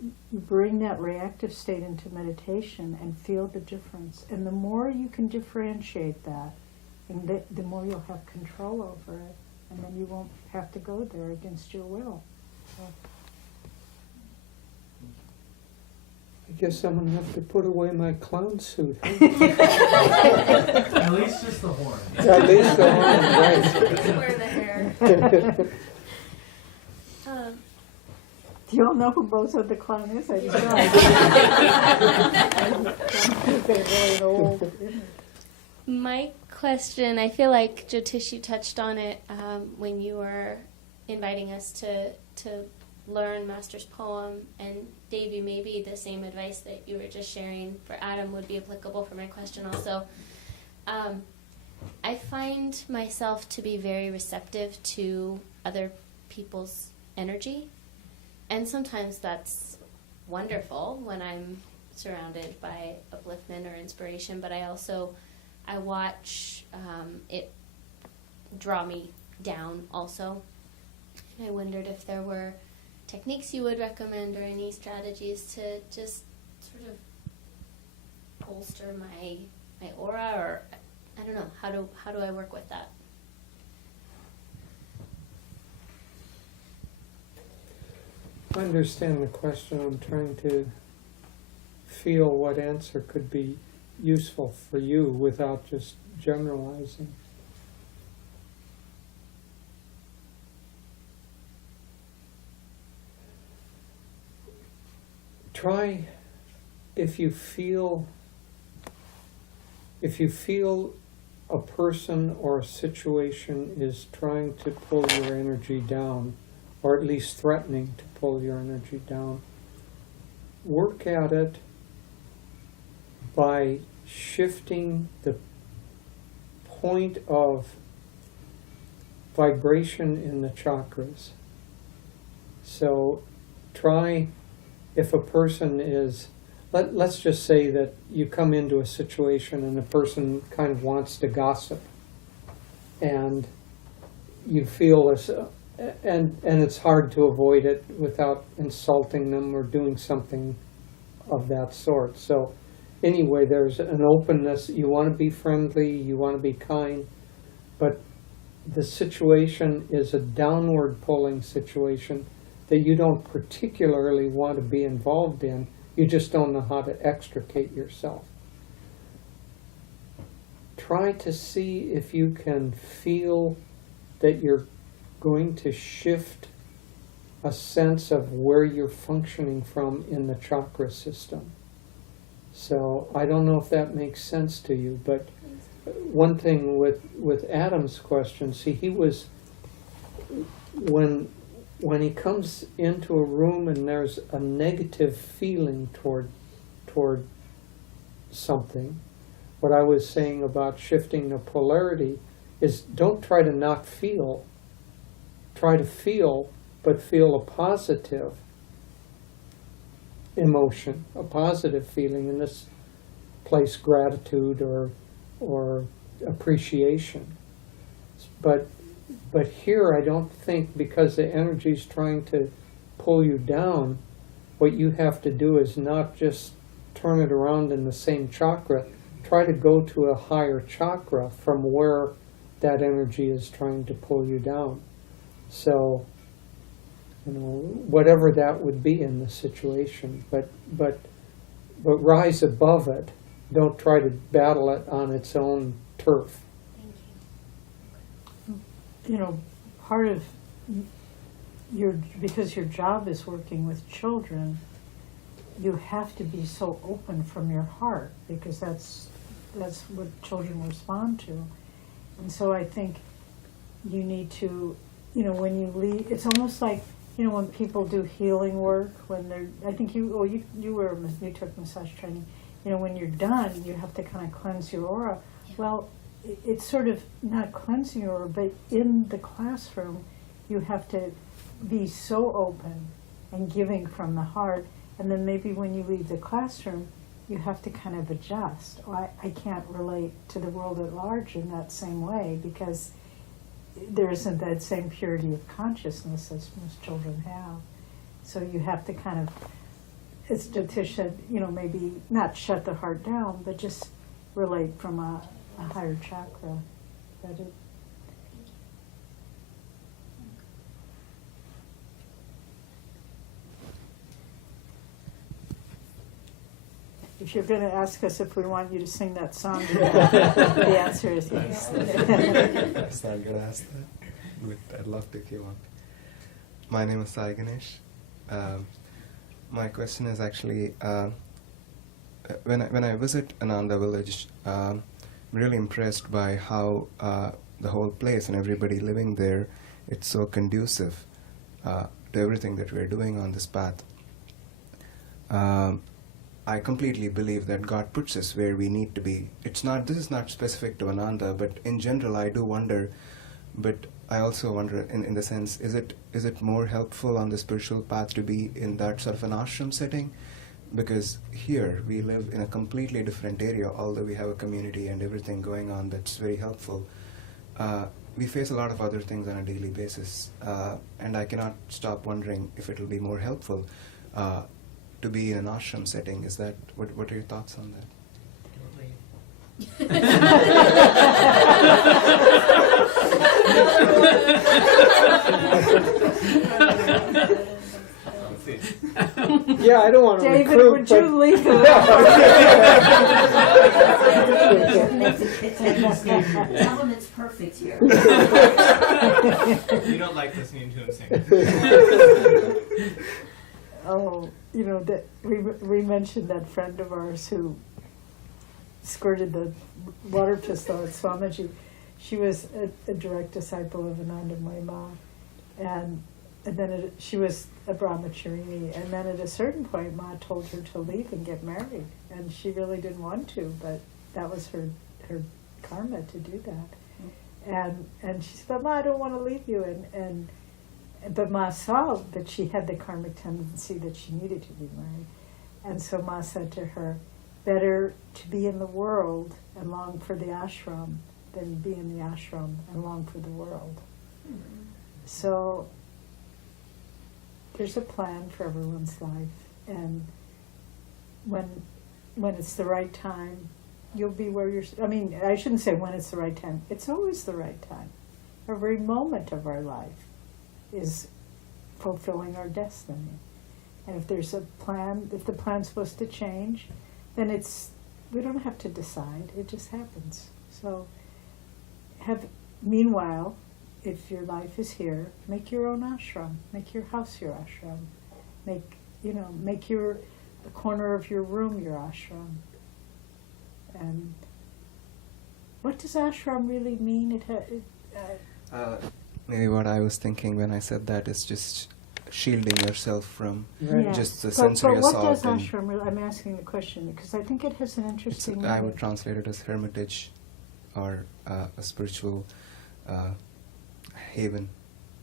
You bring that reactive state into meditation and feel the difference. And the more you can differentiate that, and the more you'll have control over it. And then you won't have to go there against your will. So. I guess I'm gonna have to put away my clown suit. At least just the horn. At least the horn, right. Wear the hair. Do you all know who Bozo the clown is? I don't. They're really old. My question, I feel like Jyotish, you touched on it when you were inviting us to learn Master's poem, and Devi, maybe the same advice that you were just sharing for Adam would be applicable for my question also. I find myself to be very receptive to other people's energy, and sometimes that's wonderful when I'm surrounded by upliftment or inspiration, but I watch it draw me down also. I wondered if there were techniques you would recommend or any strategies to just sort of bolster my aura, or I don't know, how do I work with that? I understand the question. I'm trying to feel what answer could be useful for you without just generalizing. Try, if you feel a person or a situation is trying to pull your energy down, or at least threatening to pull your energy down, work at it by shifting the point of vibration in the chakras. So try, if a person is, let's just say that you come into a situation and the person kind of wants to gossip, and you feel as, and it's hard to avoid it without insulting them or doing something of that sort. So anyway, there's an openness. You want to be friendly, you want to be kind, but the situation is a downward pulling situation that you don't particularly want to be involved in. You just don't know how to extricate yourself. Try to see if you can feel that you're going to shift a sense of where you're functioning from in the chakra system. So I don't know if that makes sense to you, but one thing with Adam's question, see, he was, when he comes into a room and there's a negative feeling toward something, what I was saying about shifting the polarity is don't try to not feel. Try to feel, but feel a positive emotion, a positive feeling, in this place, gratitude or appreciation. But here I don't think, because the energy's trying to pull you down, what you have to do is not just turn it around in the same chakra. Try to go to a higher chakra from where that energy is trying to pull you down. So, whatever that would be in the situation, but rise above it. Don't try to battle it on its own turf. Part of because your job is working with children, you have to be so open from your heart, because that's what children respond to. And so I think you need to, when you leave, it's almost like, when people do healing work, I think you took massage training, when you're done, you have to kind of cleanse your aura. Yeah. Well, it's sort of not cleansing your aura, but in the classroom, you have to be so open and giving from the heart, and then maybe when you leave the classroom, you have to kind of adjust. I can't relate to the world at large in that same way, because there isn't that same purity of consciousness as most children have. So you have to kind of, as Jyotish said, maybe not shut the heart down, but just relate from a higher chakra. If you're going to ask us if we want you to sing that song, the answer is yes. I'm not going to ask that. I'd love to if you want. My name is Sai Ganesh. My question is actually, when I visit Ananda village, I'm really impressed by how the whole place and everybody living there, it's so conducive to everything that we're doing on this path. I completely believe that God puts us where we need to be. This is not specific to Ananda, but in general I do wonder, but I also wonder in the sense, is it more helpful on the spiritual path to be in that sort of an ashram setting? Because here we live in a completely different area, although we have a community and everything going on that's very helpful. We face a lot of other things on a daily basis, and I cannot stop wondering if it will be more helpful to be in an ashram setting. Is that what are your thoughts on that? Yeah, I don't want to David, recruit, would you leave No. Tell him it's perfect here. You don't like listening to him sing. Oh, that we mentioned that friend of ours who squirted the water pistol at Swamiji. She was a direct disciple of Anandamayi Ma, and then she was a brahmacharini, and then at a certain point Ma told her to leave and get married, and she really didn't want to, but that was her karma to do that. And she said, but Ma, I don't want to leave you, but Ma saw that she had the karmic tendency that she needed to be married. And so Ma said to her, better to be in the world and long for the ashram than be in the ashram and long for the world. Mm-hmm. So there's a plan for everyone's life, and when it's the right time, you'll be where you're. I mean, I shouldn't say when it's the right time. It's always the right time. Every moment of our life is fulfilling our destiny. And if there's a plan, if the plan's supposed to change, then we don't have to decide. It just happens. So meanwhile, if your life is here, make your own ashram. Make your house your ashram. Make the corner of your room your ashram. And what does ashram really mean? Maybe what I was thinking when I said that is just shielding yourself from just the but sensory what assault. Does ashram really, I'm asking the question because I think it has an interesting I would translate it as hermitage, or a spiritual haven.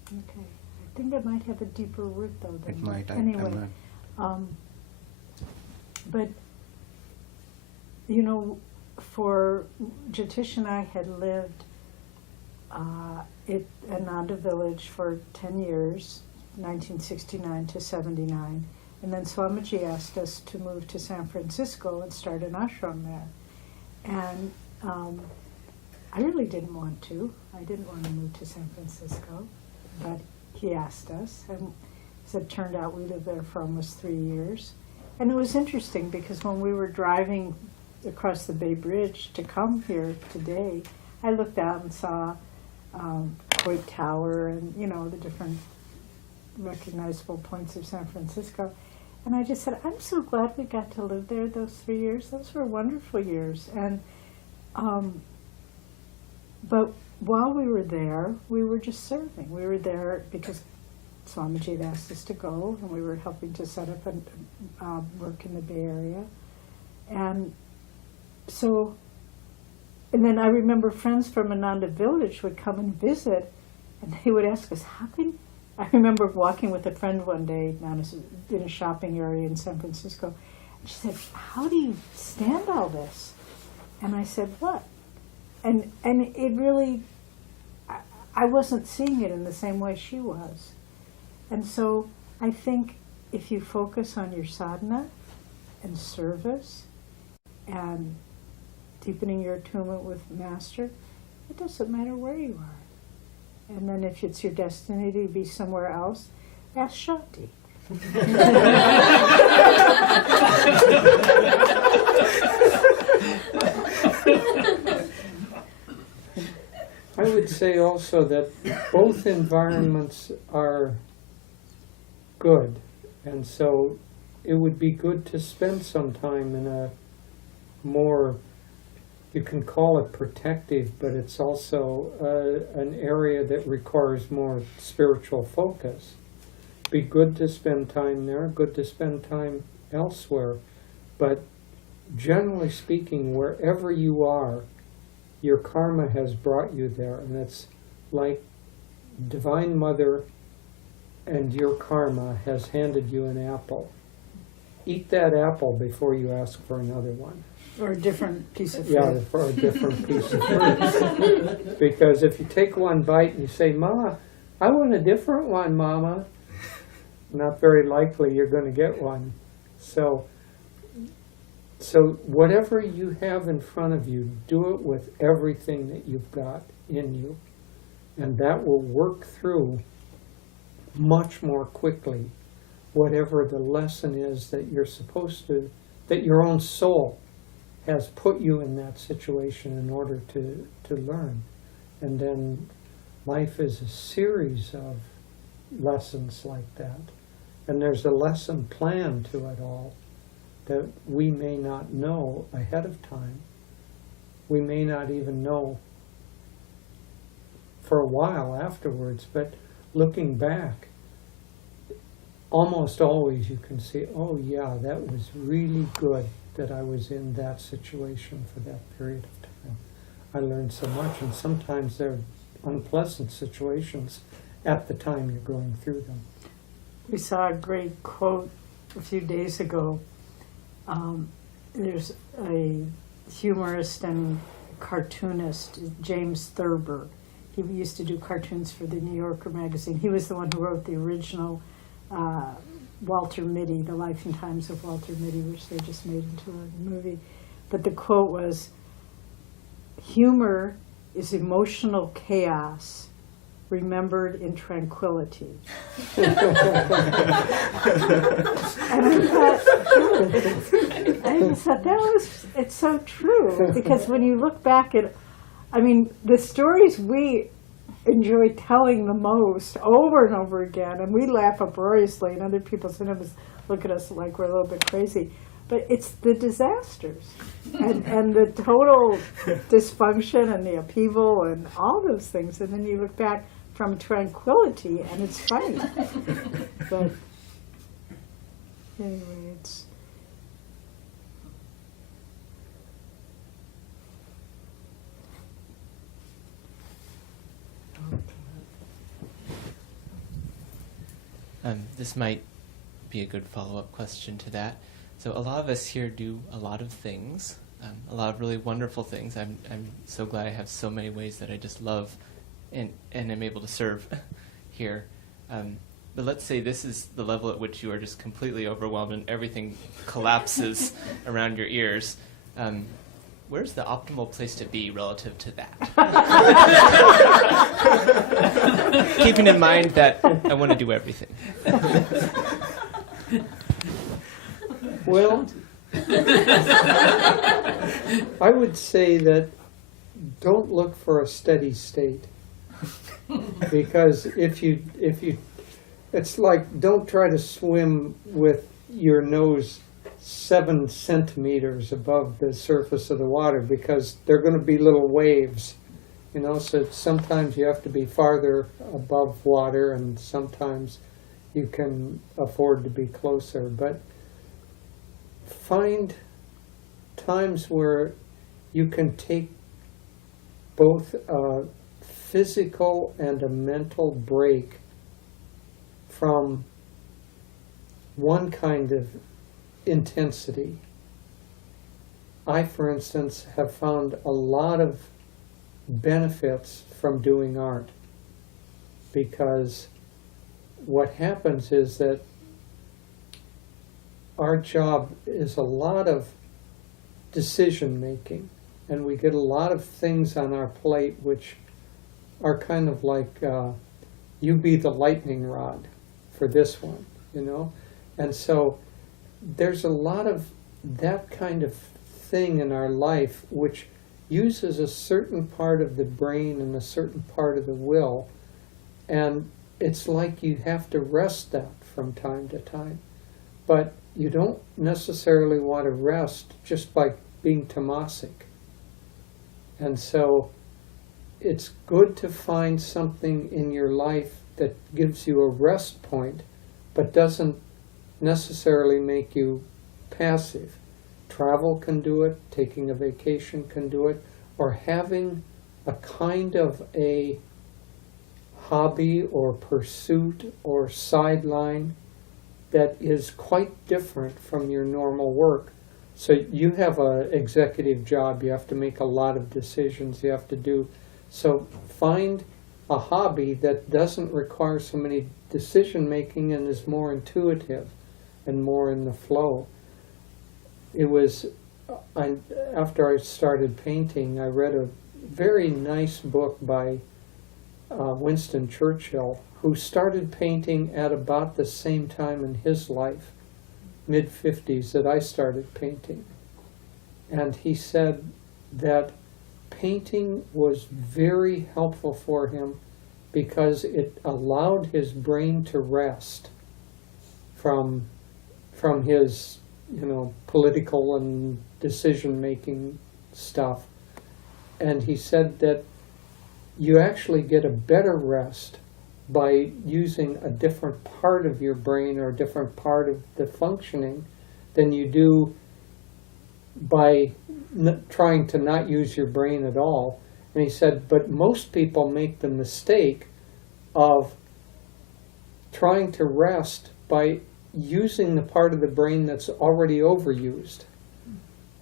Okay. I think it might have a deeper root though than It might. anyway. I'm not. But you know, for Jyotish and I had lived at Ananda Village for 10 years, 1969 to 79, and then Swamiji asked us to move to San Francisco and start an ashram there. And I really didn't want to. I didn't want to move to San Francisco, but he asked us, and as it turned out, we lived there for almost 3 years. And it was interesting because when we were driving across the Bay Bridge to come here today, I looked out and saw Coit Tower and, you know, the different recognizable points of San Francisco. And I just said, I'm so glad we got to live there those 3 years. Those were wonderful years. And but while we were there, we were just serving. We were there because Swamiji had asked us to go, and we were helping to set up and work in the Bay Area. And so, and then I remember friends from Ananda Village would come and visit, and they would ask us, how can, I remember walking with a friend one day down in a shopping area in San Francisco, and she said, how do you stand all this? And I said, what? And it really, I wasn't seeing it in the same way she was. And so I think if you focus on your sadhana and service and deepening your attunement with Master, it doesn't matter where you are. And then if it's your destiny to be somewhere else, ask Shanti. I would say also that both environments are good, and so it would be good to spend some time in a more, you can call it protective, but it's also an area that requires more spiritual focus. Be good to spend time there, good to spend time elsewhere, but generally speaking, wherever you are, your karma has brought you there, and it's like Divine Mother and your karma has handed you an apple. Eat that apple before you ask for another one. Or a different piece of fruit. Yeah, for a different piece of fruit. Because if you take one bite and you say, Ma, I want a different one, Mama, not very likely you're going to get one. So whatever you have in front of you, do it with everything that you've got in you. And that will work through much more quickly whatever the lesson is that you're supposed to, that your own soul has put you in that situation in order to learn. And then life is a series of lessons like that. And there's a lesson plan to it all that we may not know ahead of time. We may not even know for a while afterwards, but looking back, almost always you can see, oh yeah, that was really good that I was in that situation for that period of time. I learned so much, and sometimes they're unpleasant situations at the time you're going through them. We saw a great quote a few days ago. There's a humorist and cartoonist, James Thurber. He used to do cartoons for the New Yorker magazine. He was the one who wrote the original Walter Mitty, The Life and Times of Walter Mitty, which they just made into a movie. But the quote was, "Humor is emotional chaos remembered in tranquility." And I thought that was, it's so true, because when you look back at, I mean, the stories we enjoy telling the most over and over again, and we laugh uproariously, and other people sometimes look at us like we're a little bit crazy, but it's the disasters and the total dysfunction and the upheaval and all those things, and then you look back from tranquility and it's funny. But anyway, it's This might be a good follow-up question to that. So a lot of us here do a lot of things, a lot of really wonderful things. I'm so glad I have so many ways that I just love and am able to serve here. But let's say this is the level at which you are just completely overwhelmed and everything collapses around your ears. Where's the optimal place to be relative to that? Keeping in mind that I want to do everything. Well, I would say that don't look for a steady state, because if you, it's like, don't try to swim with your nose 7 centimeters above the surface of the water, because they're going to be little waves, you know. So sometimes you have to be farther above water, and sometimes you can afford to be closer. But find times where you can take both a physical and a mental break from one kind of intensity. I, for instance, have found a lot of benefits from doing art, because what happens is that our job is a lot of decision making, and we get a lot of things on our plate which are kind of like, you be the lightning rod for this one, you know. And so there's a lot of that kind of thing in our life which uses a certain part of the brain and a certain part of the will, and it's like you have to rest that from time to time. But you don't necessarily want to rest just by being tamasic. And so it's good to find something in your life that gives you a rest point, but doesn't necessarily make you passive. Travel can do it, taking a vacation can do it, or having a kind of a hobby or pursuit or sideline that is quite different from your normal work. So you have an executive job, you have to make a lot of decisions, you have to do. So find a hobby that doesn't require so many decision making and is more intuitive and more in the flow. It was, after I started painting, I read a very nice book by Winston Churchill, who started painting at about the same time in his life, mid-50s, that I started painting. And he said that painting was very helpful for him because it allowed his brain to rest from his, you know, political and decision-making stuff. And he said that you actually get a better rest by using a different part of your brain or a different part of the functioning than you do by trying to not use your brain at all. And he said, but most people make the mistake of trying to rest by using the part of the brain that's already overused.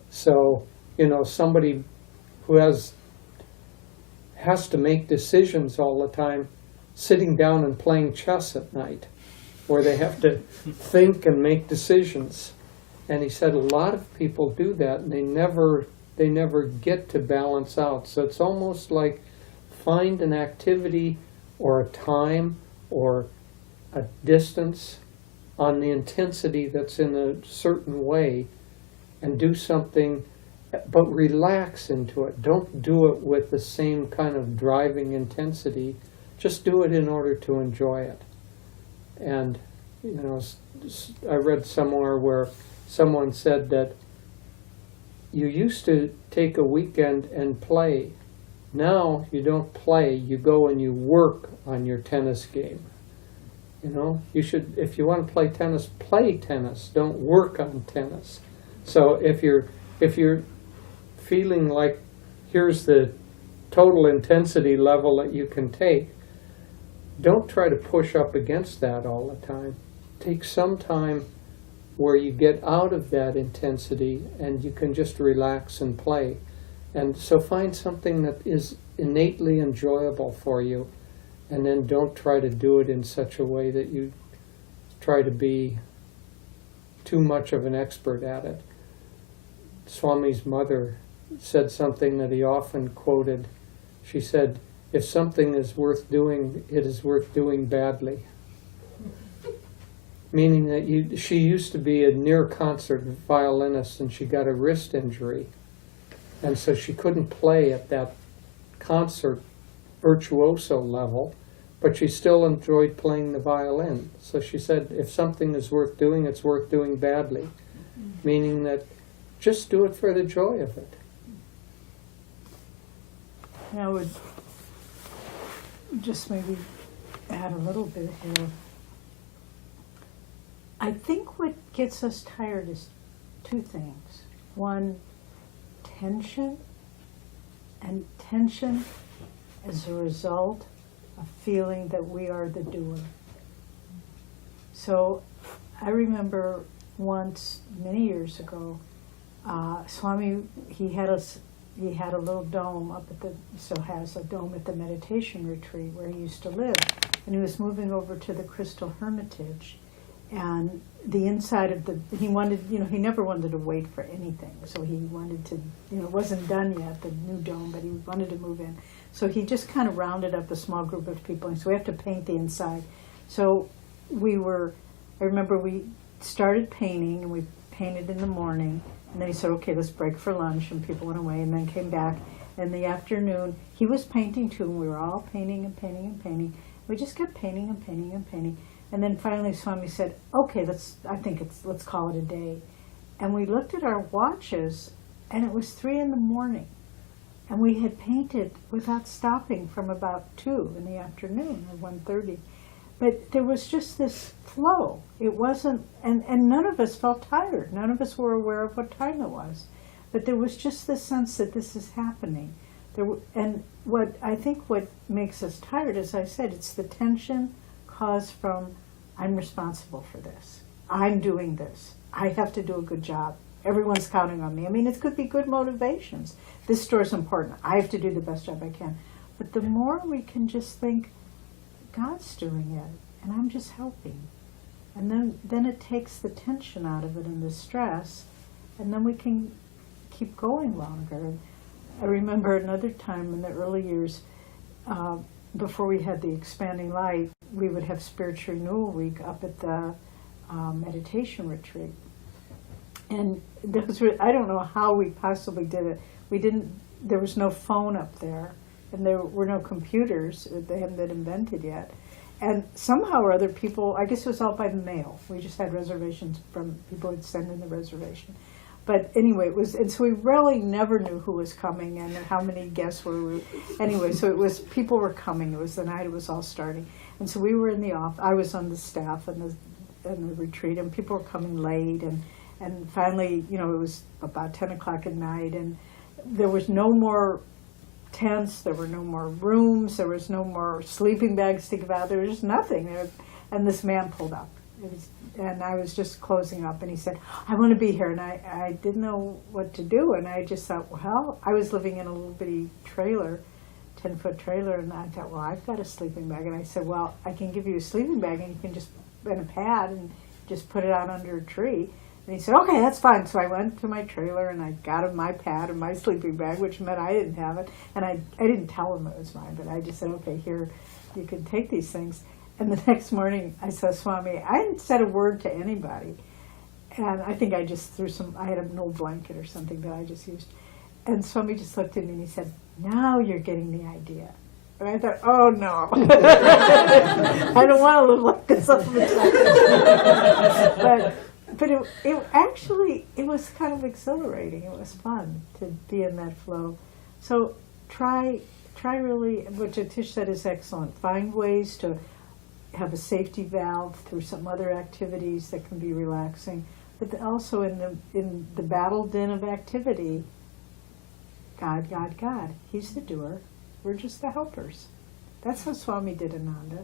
So, you know, somebody who has to make decisions all the time, sitting down and playing chess at night, where they have to think and make decisions. And he said a lot of people do that, and they never get to balance out. So it's almost like find an activity or a time or a distance on the intensity that's in a certain way, and do something, but relax into it. Don't do it with the same kind of driving intensity. Just do it in order to enjoy it. And, you know, I read somewhere where someone said that you used to take a weekend and play. Now you don't play, you go and you work on your tennis game. You know, you should, if you want to play tennis, don't work on tennis. So if you're feeling like here's the total intensity level that you can take, don't try to push up against that all the time. Take some time where you get out of that intensity and you can just relax and play. And so find something that is innately enjoyable for you, and then don't try to do it in such a way that you try to be too much of an expert at it. Swami's mother said something that he often quoted. She said, "If something is worth doing, it is worth doing badly." Meaning that she used to be a near-concert violinist and she got a wrist injury. And so she couldn't play at that concert virtuoso level, but she still enjoyed playing the violin. So she said, if something is worth doing, it's worth doing badly. Meaning that just do it for the joy of it. And I would just maybe add a little bit here. I think what gets us tired is two things. One, tension, and tension as a result of feeling that we are the doer. So I remember once, many years ago, Swami, he had a little dome up at the, still has a dome at the meditation retreat where he used to live, and he was moving over to the Crystal Hermitage. And the inside of he wanted, he never wanted to wait for anything. So he wanted to, it wasn't done yet, the new dome, but he wanted to move in. So he just kind of rounded up a small group of people, and so we have to paint the inside. So I remember we started painting, and we painted in the morning, and then he said, okay, let's break for lunch, and people went away, and then came back. In the afternoon, he was painting too, and we were all painting and painting and painting. We just kept painting and painting and painting. And then finally Swami said, okay, let's call it a day. And we looked at our watches, and it was 3 a.m. And we had painted without stopping from about 2 in the afternoon, or 1:30. But there was just this flow. It wasn't, and none of us felt tired. None of us were aware of what time it was. But there was just this sense that this is happening. And what makes us tired, as I said, it's the tension caused from, I'm responsible for this. I'm doing this. I have to do a good job. Everyone's counting on me. I mean, it could be good motivations. This store's important. I have to do the best job I can. But the more we can just think, God's doing it, and I'm just helping. And then it takes the tension out of it and the stress, and then we can keep going longer. I remember another time in the early years, before we had the expanding light, we would have spiritual renewal week up at the meditation retreat. And I don't know how we possibly did it. There was no phone up there, and there were no computers. They hadn't been invented yet. And somehow or other people, I guess it was all by the mail. We just had reservations from people who'd send in the reservation. But anyway, and so we really never knew who was coming and how many guests were. Anyway, so people were coming. It was the night it was all starting. And so we were in the office. I was on the staff in the retreat, and people were coming late. And finally, it was about 10 o'clock at night, and there was no more tents, there were no more rooms, there was no more sleeping bags to give out, there was just nothing. And this man pulled up. And I was just closing up, and he said, I want to be here. And I didn't know what to do, and I just thought, well, I was living in a little bitty trailer, 10-foot trailer, and I thought, well, I've got a sleeping bag. And I said, well, I can give you a sleeping bag, and you can just, and a pad, and just put it out under a tree. And he said, okay, that's fine. So I went to my trailer, and I got him my pad and my sleeping bag, which meant I didn't have it. And I didn't tell him it was mine, but I just said, okay, here, you can take these things. And the next morning, I saw Swami. I hadn't said a word to anybody. And I think I just I had an old blanket or something that I just used. And Swami just looked at me and he said, now you're getting the idea. And I thought, oh no. I don't want to live like this all the time. But it actually, it was kind of exhilarating. It was fun to be in that flow. So try really, what Jyotish said is excellent. Find ways to have a safety valve through some other activities that can be relaxing. But also in the battle din of activity, God, God, God. He's the doer. We're just the helpers. That's how Swami did Ananda.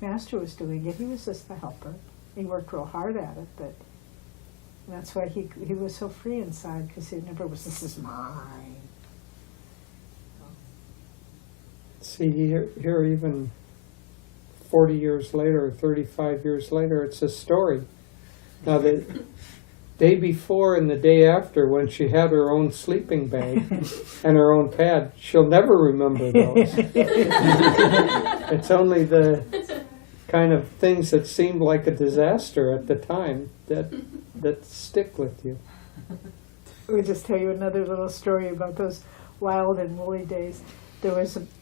Master was doing it. He was just the helper. He worked real hard at it, but that's why he was so free inside, because he never was, this is mine. See, here even 40 years later, or 35 years later, it's a story. Now, the day before and the day after, when she had her own sleeping bag and her own pad, she'll never remember those. It's only the kind of things that seemed like a disaster at the time that stick with you. Let me just tell you another little story about those wild and woolly days.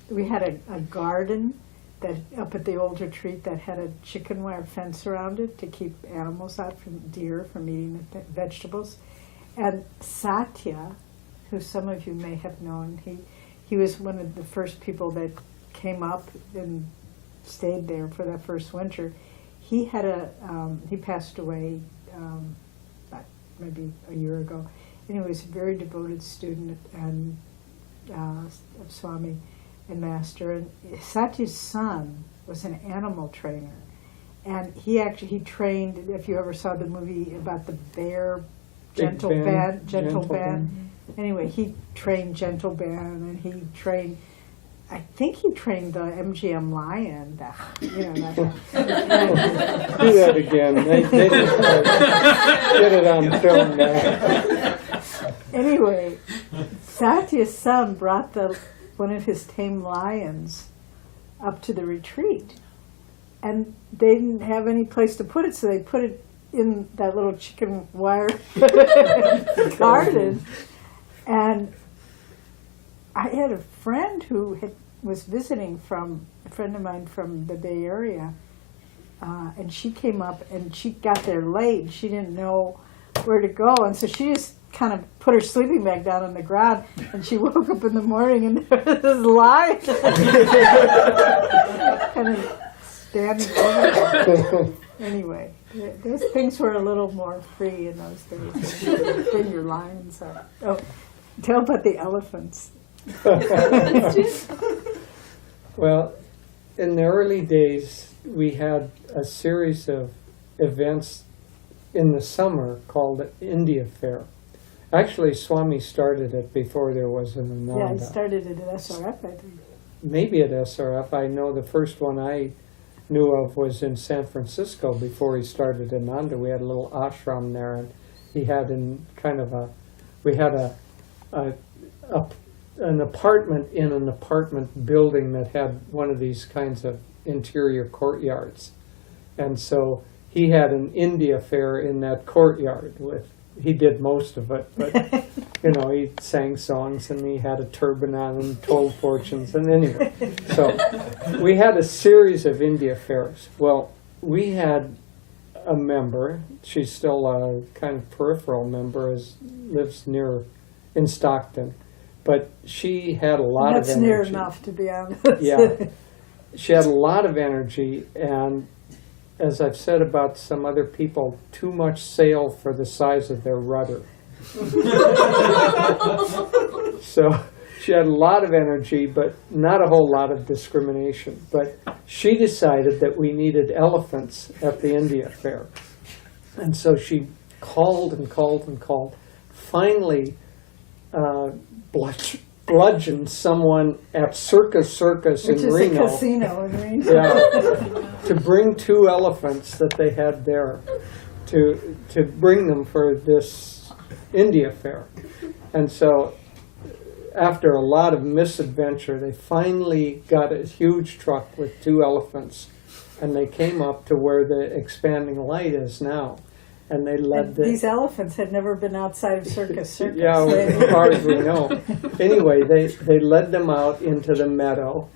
We had a garden that up at the old retreat that had a chicken wire fence around it to keep animals out from deer from eating the vegetables. And Satya, who some of you may have known, he was one of the first people that came up and stayed there for that first winter. He had he passed away maybe a year ago, and he was a very devoted student and of Swami and Master. And Satya's son was an animal trainer, and he trained. If you ever saw the movie about the bear, Gentle Ben. Anyway, he trained Gentle Ben, and he trained. I think he trained the MGM lion. Do that again. They just get it on film now. Anyway, Satya's son brought one of his tame lions up to the retreat, and they didn't have any place to put it, so they put it in that little chicken wire garden. And I had a friend who was visiting a friend of mine from the Bay Area, and she came up and she got there late. She didn't know where to go, and so she just kind of put her sleeping bag down on the ground, and she woke up in the morning and there was this lion kind of standing over her. Anyway, those things were a little more free in those days. Bring your lions up. Oh, tell about the elephants. Well, in the early days, we had a series of events in the summer called India Fair. Actually, Swami started it before there was an Ananda. Yeah, he started it at SRF, I think. Maybe at SRF. I know the first one I knew of was in San Francisco before he started Ananda. We had a little ashram there, and he had an apartment in an apartment building that had one of these kinds of interior courtyards. And so he had an India Fair in that courtyard he did most of it, but he sang songs and he had a turban on and told fortunes, and anyway. So we had a series of India Fairs. Well, we had a member, she's still a kind of peripheral member, lives in Stockton, but she had a lot of energy. That's near enough, to be honest. Yeah. She had a lot of energy, and as I've said about some other people, too much sail for the size of their rudder. So she had a lot of energy, but not a whole lot of discrimination. But she decided that we needed elephants at the India Fair. And so she called and called and called. Finally, bludgeoned someone at Circus in Reno. Which is Reno. a casino in Reno. Yeah, to bring 2 elephants that they had there, to bring them for this India Fair. And so after a lot of misadventure, they finally got a huge truck with 2 elephants, and they came up to where the expanding light is now. And they led these elephants had never been outside of Circus. Yeah, as far as we know. Anyway, they led them out into the meadow,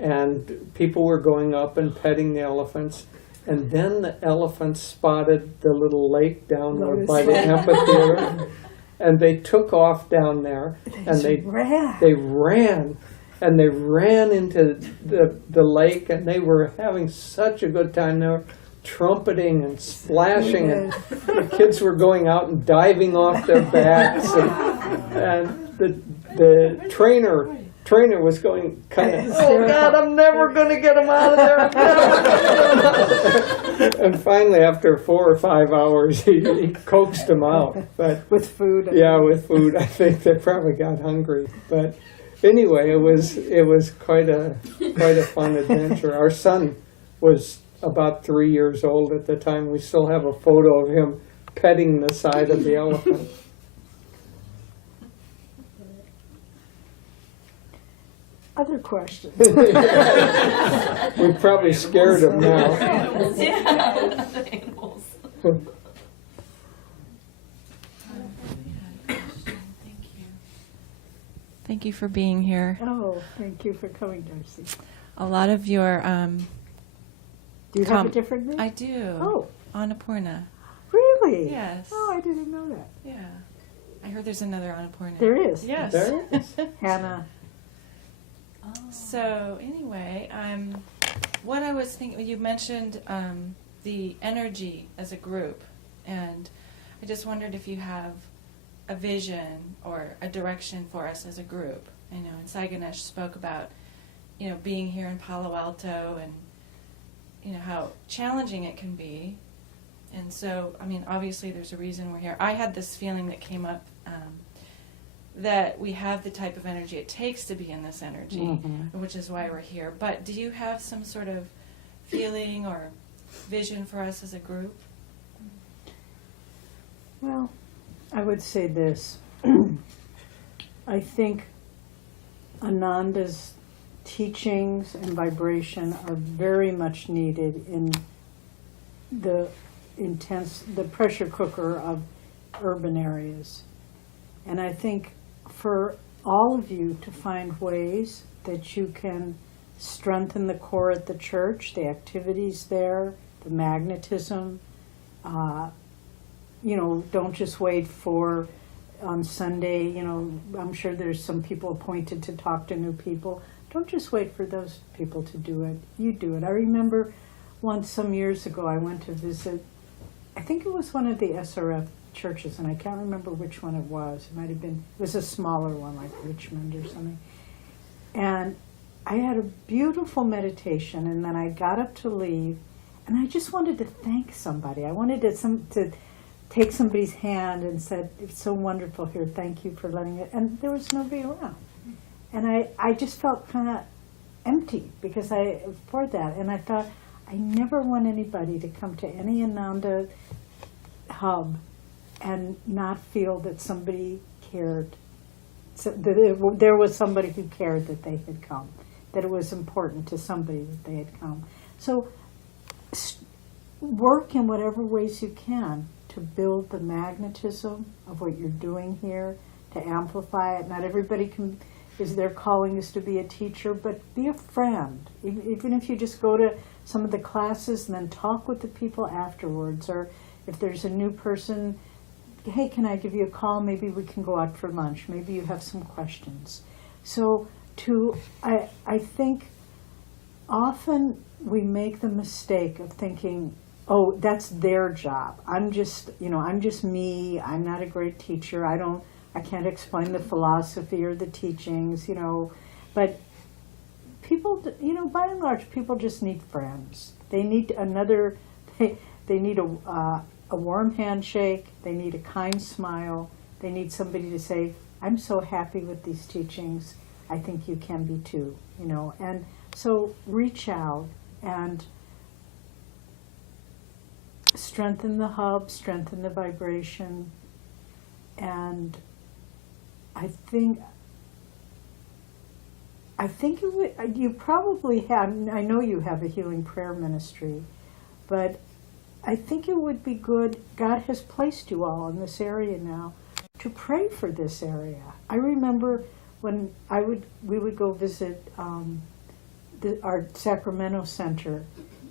and people were going up and petting the elephants. And then the elephants spotted the little lake down there by the amphitheater, and they took off down there, and they ran. And they ran into the lake, and they were having such a good time. They were trumpeting and splashing, and the kids were going out and diving off their backs, and the trainer trainer was going kind of, oh God, I'm never going to get him out of there. I'm never gonna get him out." And finally, after 4 or 5 hours, he coaxed him out. But With food. yeah, with food. I think they probably got hungry. But anyway, it was quite a fun adventure. Our son was about 3 years old at the time. We still have a photo of him petting the side of the elephant. Other questions? We probably scared him now. Thank you for being here. Oh, thank you for coming, Darcy. A lot of your Do you have a different name? I do. Oh, Annapurna. really? Yes. Oh, I didn't know that. Yeah. I heard there's another Annapurna. There is. Yes. There is. Hannah. So anyway, what I was thinking, you mentioned the energy as a group, and I just wondered if you have a vision or a direction for us as a group. I know, and Sai Ganesh spoke about, being here in Palo Alto and, how challenging it can be. And so, obviously there's a reason we're here. I had this feeling that came up that we have the type of energy it takes to be in this energy, which is why we're here. But do you have some sort of feeling or vision for us as a group? Well, I would say this. I think Ananda's teachings and vibration are very much needed in the pressure cooker of urban areas. And I think for all of you to find ways that you can strengthen the core at the church, the activities there, the magnetism, don't just wait for on Sunday, I'm sure there's some people appointed to talk to new people. Don't just wait for those people to do it. You do it. I remember once some years ago I went to visit, I think it was one of the SRF churches, and I can't remember which one it was. It was a smaller one like Richmond or something. And I had a beautiful meditation, and then I got up to leave, and I just wanted to thank somebody. I wanted to take somebody's hand and said, "It's so wonderful here, thank you for letting it," and there was nobody around. And I just felt kind of empty for that, and I thought, I never want anybody to come to any Ananda hub and not feel that somebody cared, that there was somebody who cared that they had come, that it was important to somebody that they had come. So work in whatever ways you can to build the magnetism of what you're doing here, to amplify it. Not everybody their calling is to be a teacher, but be a friend. Even if you just go to some of the classes and then talk with the people afterwards, or if there's a new person, hey, can I give you a call? Maybe we can go out for lunch. Maybe you have some questions. So I think often we make the mistake of thinking, oh, that's their job. I'm just me. I'm not a great teacher. I can't explain the philosophy or the teachings, but people, by and large, people just need friends. They need they need a warm handshake. They need a kind smile. They need somebody to say, "I'm so happy with these teachings. I think you can be too," And so reach out and strengthen the hub, strengthen the vibration, and I think it would, you probably have, I know you have a healing prayer ministry, but I think it would be good, God has placed you all in this area now, to pray for this area. I remember when we would go visit our Sacramento Center,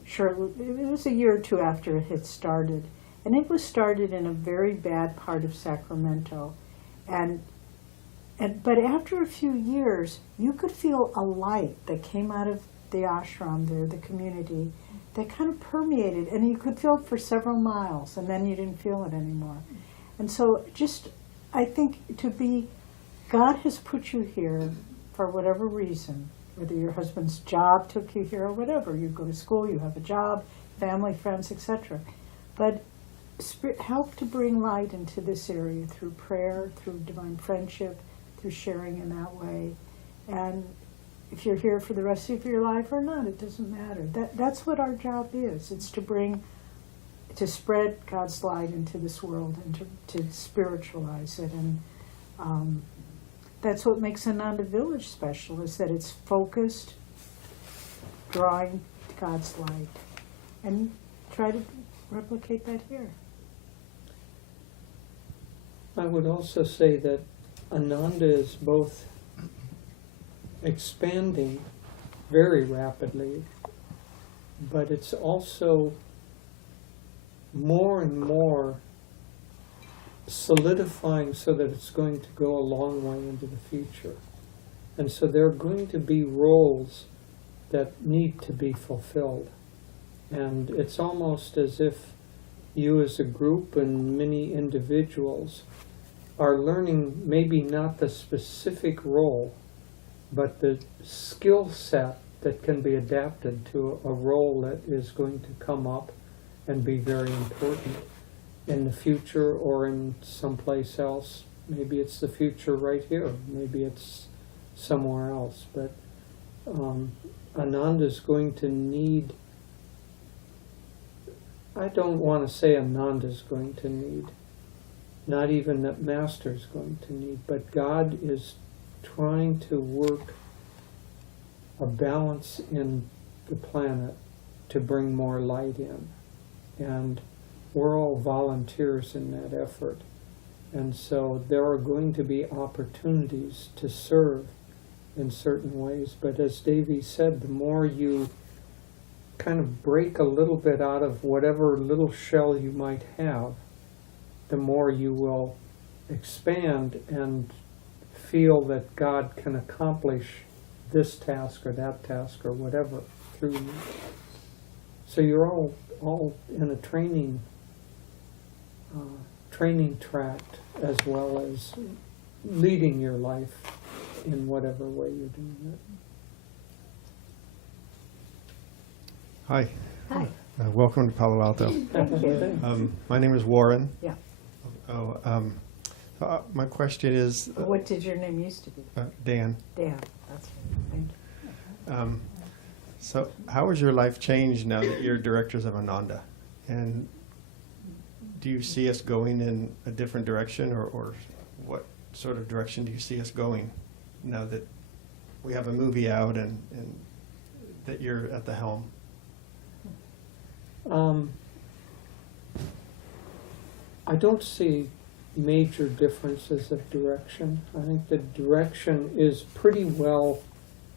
it was a year or two after it had started, and it was started in a very bad part of Sacramento, but after a few years, you could feel a light that came out of the ashram there, the community, that kind of permeated, and you could feel it for several miles, and then you didn't feel it anymore. And so I think God has put you here for whatever reason, whether your husband's job took you here or whatever, you go to school, you have a job, family, friends, etc. But help to bring light into this area through prayer, through divine friendship, through sharing in that way. And if you're here for the rest of your life or not, it doesn't matter. That's what our job is. It's to spread God's light into this world and to spiritualize it. And that's what makes Ananda Village special, is that it's focused, drawing God's light. And try to replicate that here. I would also say that Ananda is both expanding very rapidly, but it's also more and more solidifying so that it's going to go a long way into the future. And so there are going to be roles that need to be fulfilled. And it's almost as if you as a group and many individuals are learning maybe not the specific role, but the skill set that can be adapted to a role that is going to come up and be very important in the future or in someplace else. Maybe it's the future right here. Maybe it's somewhere else. But Ananda's going to need, I don't want to say Ananda's going to need, not even that Master's going to need, but God is trying to work a balance in the planet to bring more light in. And we're all volunteers in that effort. And so there are going to be opportunities to serve in certain ways. But as Devi said, the more you kind of break a little bit out of whatever little shell you might have, the more you will expand and feel that God can accomplish this task or that task or whatever through you. So you're all in a training tract as well as leading your life in whatever way you're doing it. Hi. Hi. Welcome to Palo Alto. Thank you. My name is Warren. Yeah. My question is... What did your name used to be? Dan. Dan. That's right. Thank you. So how has your life changed now that you're directors of Ananda? And do you see us going in a different direction, or what sort of direction do you see us going now that we have a movie out and that you're at the helm? I don't see major differences of direction. I think the direction is pretty well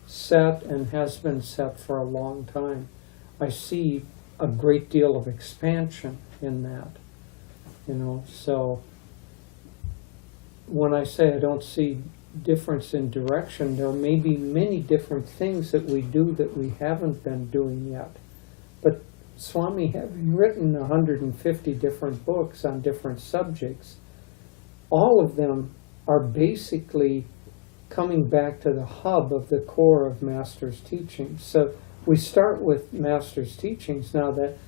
set and has been set for a long time. I see a great deal of expansion in that, so when I say I don't see difference in direction, there may be many different things that we do that we haven't been doing yet. But Swami, having written 150 different books on different subjects, all of them are basically coming back to the hub of the core of Master's teachings. So we start with Master's teachings now that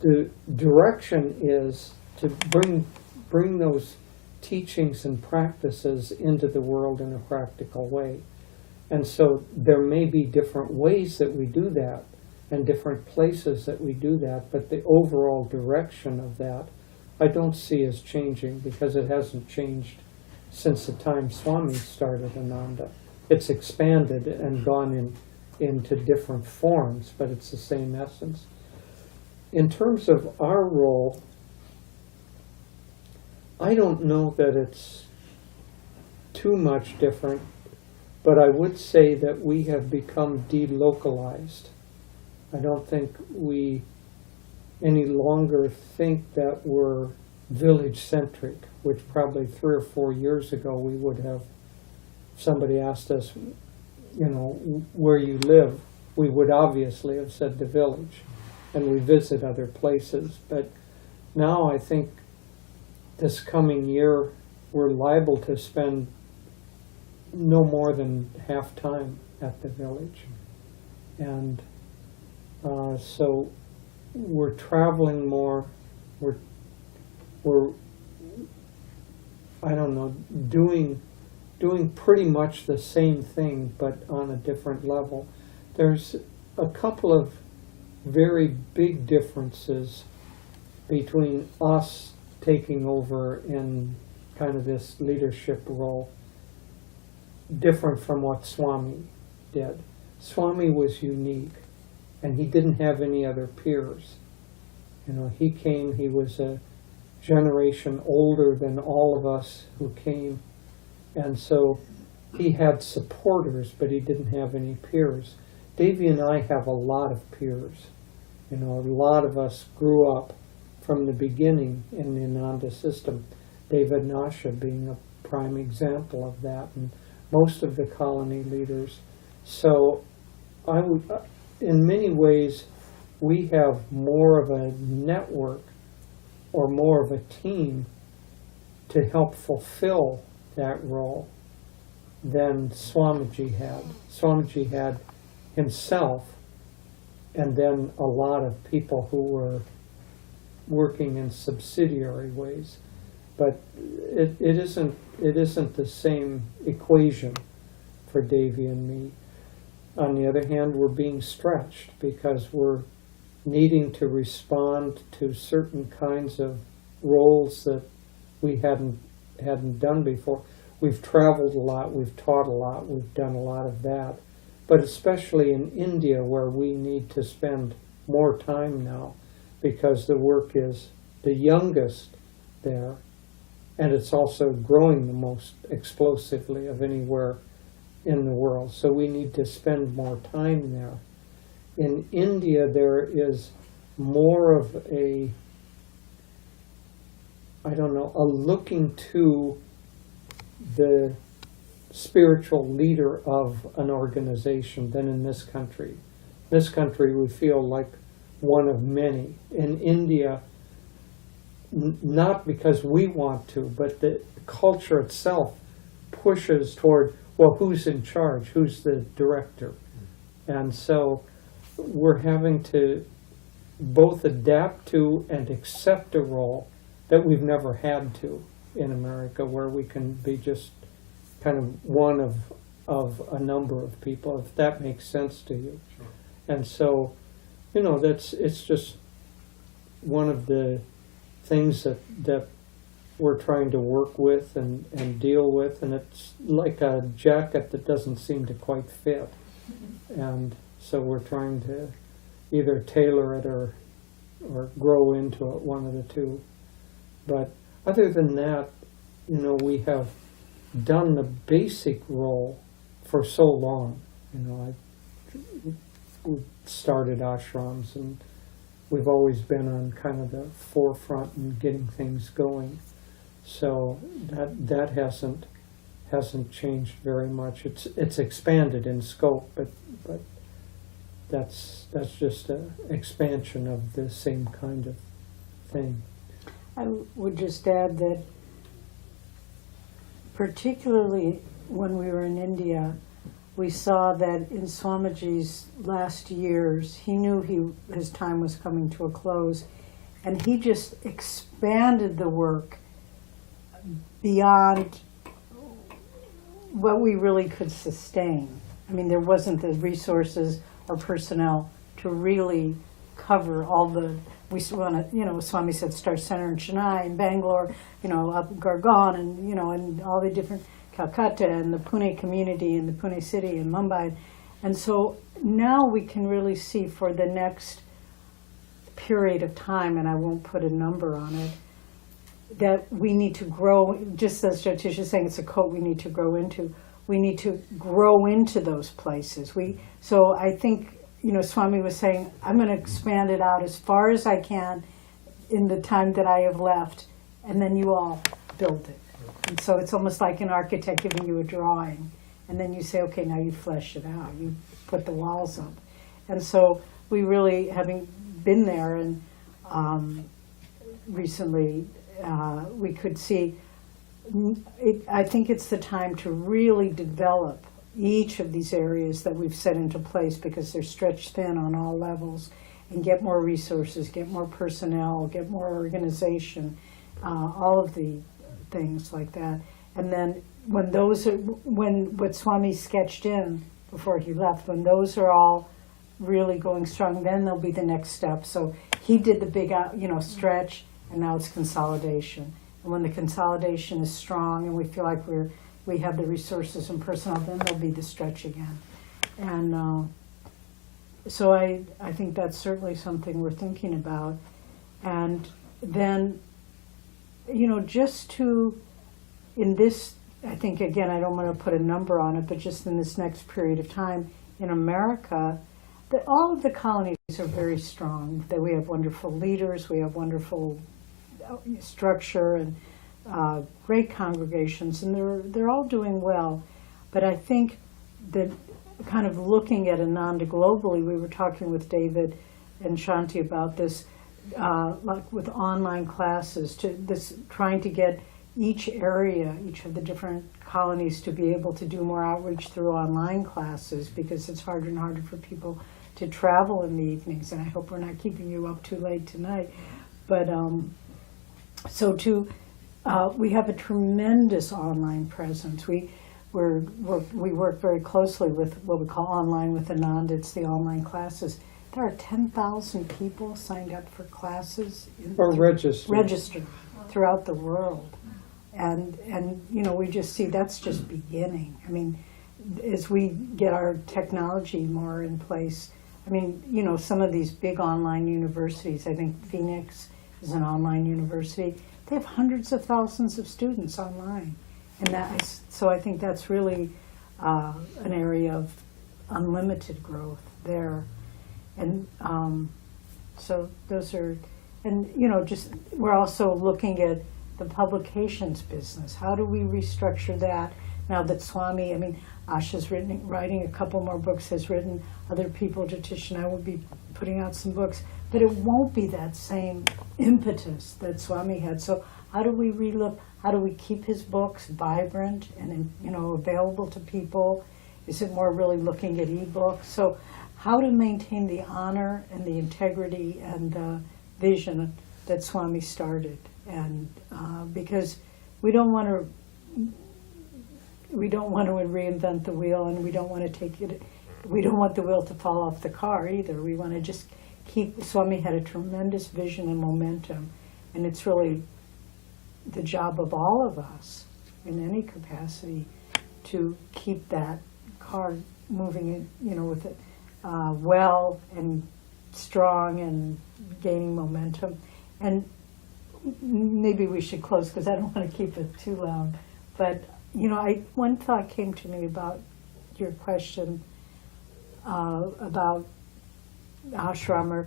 the direction is to bring those teachings and practices into the world in a practical way. And so there may be different ways that we do that and different places that we do that, but the overall direction of that I don't see as changing, because it hasn't changed since the time Swami started Ananda. It's expanded and gone into different forms, but it's the same essence. In terms of our role, I don't know that it's too much different, but I would say that we have become delocalized. I don't think we any longer think that we're village-centric, which probably 3 or 4 years ago we would have, if somebody asked us, where you live, we would obviously have said the village, and we visit other places. But now I think this coming year we're liable to spend no more than half time at the village. And so we're traveling more, we're I don't know, doing pretty much the same thing, but on a different level. There's a couple of very big differences between us taking over in kind of this leadership role, different from what Swami did. Swami was unique, and he didn't have any other peers. You know, he came, he was a generation older than all of us who came, and so he had supporters, but he didn't have any peers. Devi and I have a lot of peers. You know, a lot of us grew up from the beginning in the Ananda system, David Nasha being a prime example of that, and most of the colony leaders. So I would, in many ways, we have more of a network or more of a team to help fulfill that role than Swamiji had. Swamiji had himself and then a lot of people who were working in subsidiary ways. But it isn't the same equation for Devi and me. On the other hand, we're being stretched because we're needing to respond to certain kinds of roles that we hadn't done before. We've traveled a lot, we've taught a lot, we've done a lot of that. But especially in India, where we need to spend more time now because the work is the youngest there, and it's also growing the most explosively of anywhere in the world. So we need to spend more time there. In India, there is more of a looking to the spiritual leader of an organization than in this country. This country, we feel like one of many. In India, not because we want to, but the culture itself pushes toward, well, who's in charge? Who's the director? And so we're having to both adapt to and accept a role that we've never had to in America, where we can be just kind of one of a number of people, if that makes sense to you. Sure. And so, you know, it's just one of the things that we're trying to work with and deal with, and it's like a jacket that doesn't seem to quite fit. And so we're trying to either tailor it or grow into it, one of the two. But other than that, you know, we have done the basic role for so long. You know, we started ashrams, and we've always been on kind of the forefront in getting things going. So that hasn't changed very much. It's expanded in scope, but that's just an expansion of the same kind of thing. I would just add that particularly when we were in India, we saw that in Swamiji's last years, he knew his time was coming to a close, and he just expanded the work beyond what we really could sustain. I mean, there wasn't the resources or personnel to really cover all the, we want to, you know, Swami said start center in Chennai and Bangalore, you know, up Gurgaon and, you know, and all the different, Calcutta and the Pune community and the Pune city and Mumbai. And so now we can really see for the next period of time, and I won't put a number on it, that we need to grow, just as Jyotish is saying, it's a coat we need to grow into. We need to grow into those places. So I think, you know, Swami was saying, I'm going to expand it out as far as I can in the time that I have left, and then you all build it. And so it's almost like an architect giving you a drawing, and then you say, okay, now you flesh it out, you put the walls up. And so we really, having been there, and recently we could see I think it's the time to really develop each of these areas that we've set into place, because they're stretched thin on all levels, and get more resources, get more personnel, get more organization, all of the things like that. And then when what Swami sketched in before he left, when those are all really going strong, then there'll be the next step. So he did the big, stretch, and now it's consolidation. And when the consolidation is strong and we feel like we have the resources and personnel, then there'll be the stretch again. And so I think that's certainly something we're thinking about. And then, just to, in this, I think, again, I don't want to put a number on it, but just in this next period of time in America, all of the colonies are very strong. That we have wonderful leaders, we have wonderful structure, and great congregations, and they're all doing well. But I think that kind of looking at Ananda globally, we were talking with David and Shanti about this, like with online classes, trying to get each area, each of the different colonies to be able to do more outreach through online classes, because it's harder and harder for people to travel in the evenings. And I hope we're not keeping you up too late tonight. But we have a tremendous online presence. We work very closely with what we call Online with Ananda. It's the online classes. There are 10,000 people signed up for classes. Registered throughout the world. And we just see that's just beginning. I mean, as we get our technology more in place, I mean, some of these big online universities, I think Phoenix is an online university, they have hundreds of thousands of students online. And so I think that's really an area of unlimited growth there. And so those are, and we're also looking at the publications business. How do we restructure that now that Swami, Asha's writing a couple more books, has written, other people, Jyotish and I will be putting out some books, but it won't be that same impetus that Swami had. So how do we relook? How do we keep his books vibrant and available to people? Is it more really looking at ebooks? So how to maintain the honor and the integrity and the vision that Swami started, and because we don't want to reinvent the wheel, and we don't want the wheel to fall off the car either. We want to just keep. Swami had a tremendous vision and momentum, and it's really the job of all of us in any capacity to keep that car moving, with it well and strong and gaining momentum. And maybe we should close, because I don't want to keep it too loud. But one thought came to me about your question about ashram.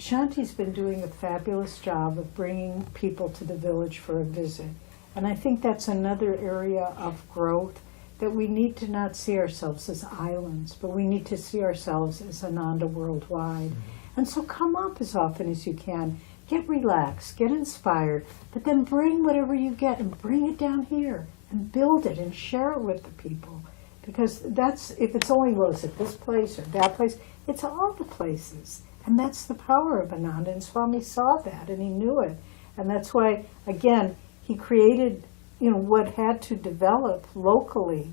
Shanti's been doing a fabulous job of bringing people to the village for a visit. And I think that's another area of growth, that we need to not see ourselves as islands, but we need to see ourselves as Ananda worldwide. And so come up as often as you can. Get relaxed, get inspired, but then bring whatever you get and bring it down here and build it and share it with the people. Because if it's only, is it this place or that place? It's all the places. And that's the power of Ananda. And Swami saw that and he knew it. And that's why, again, he created, what had to develop locally.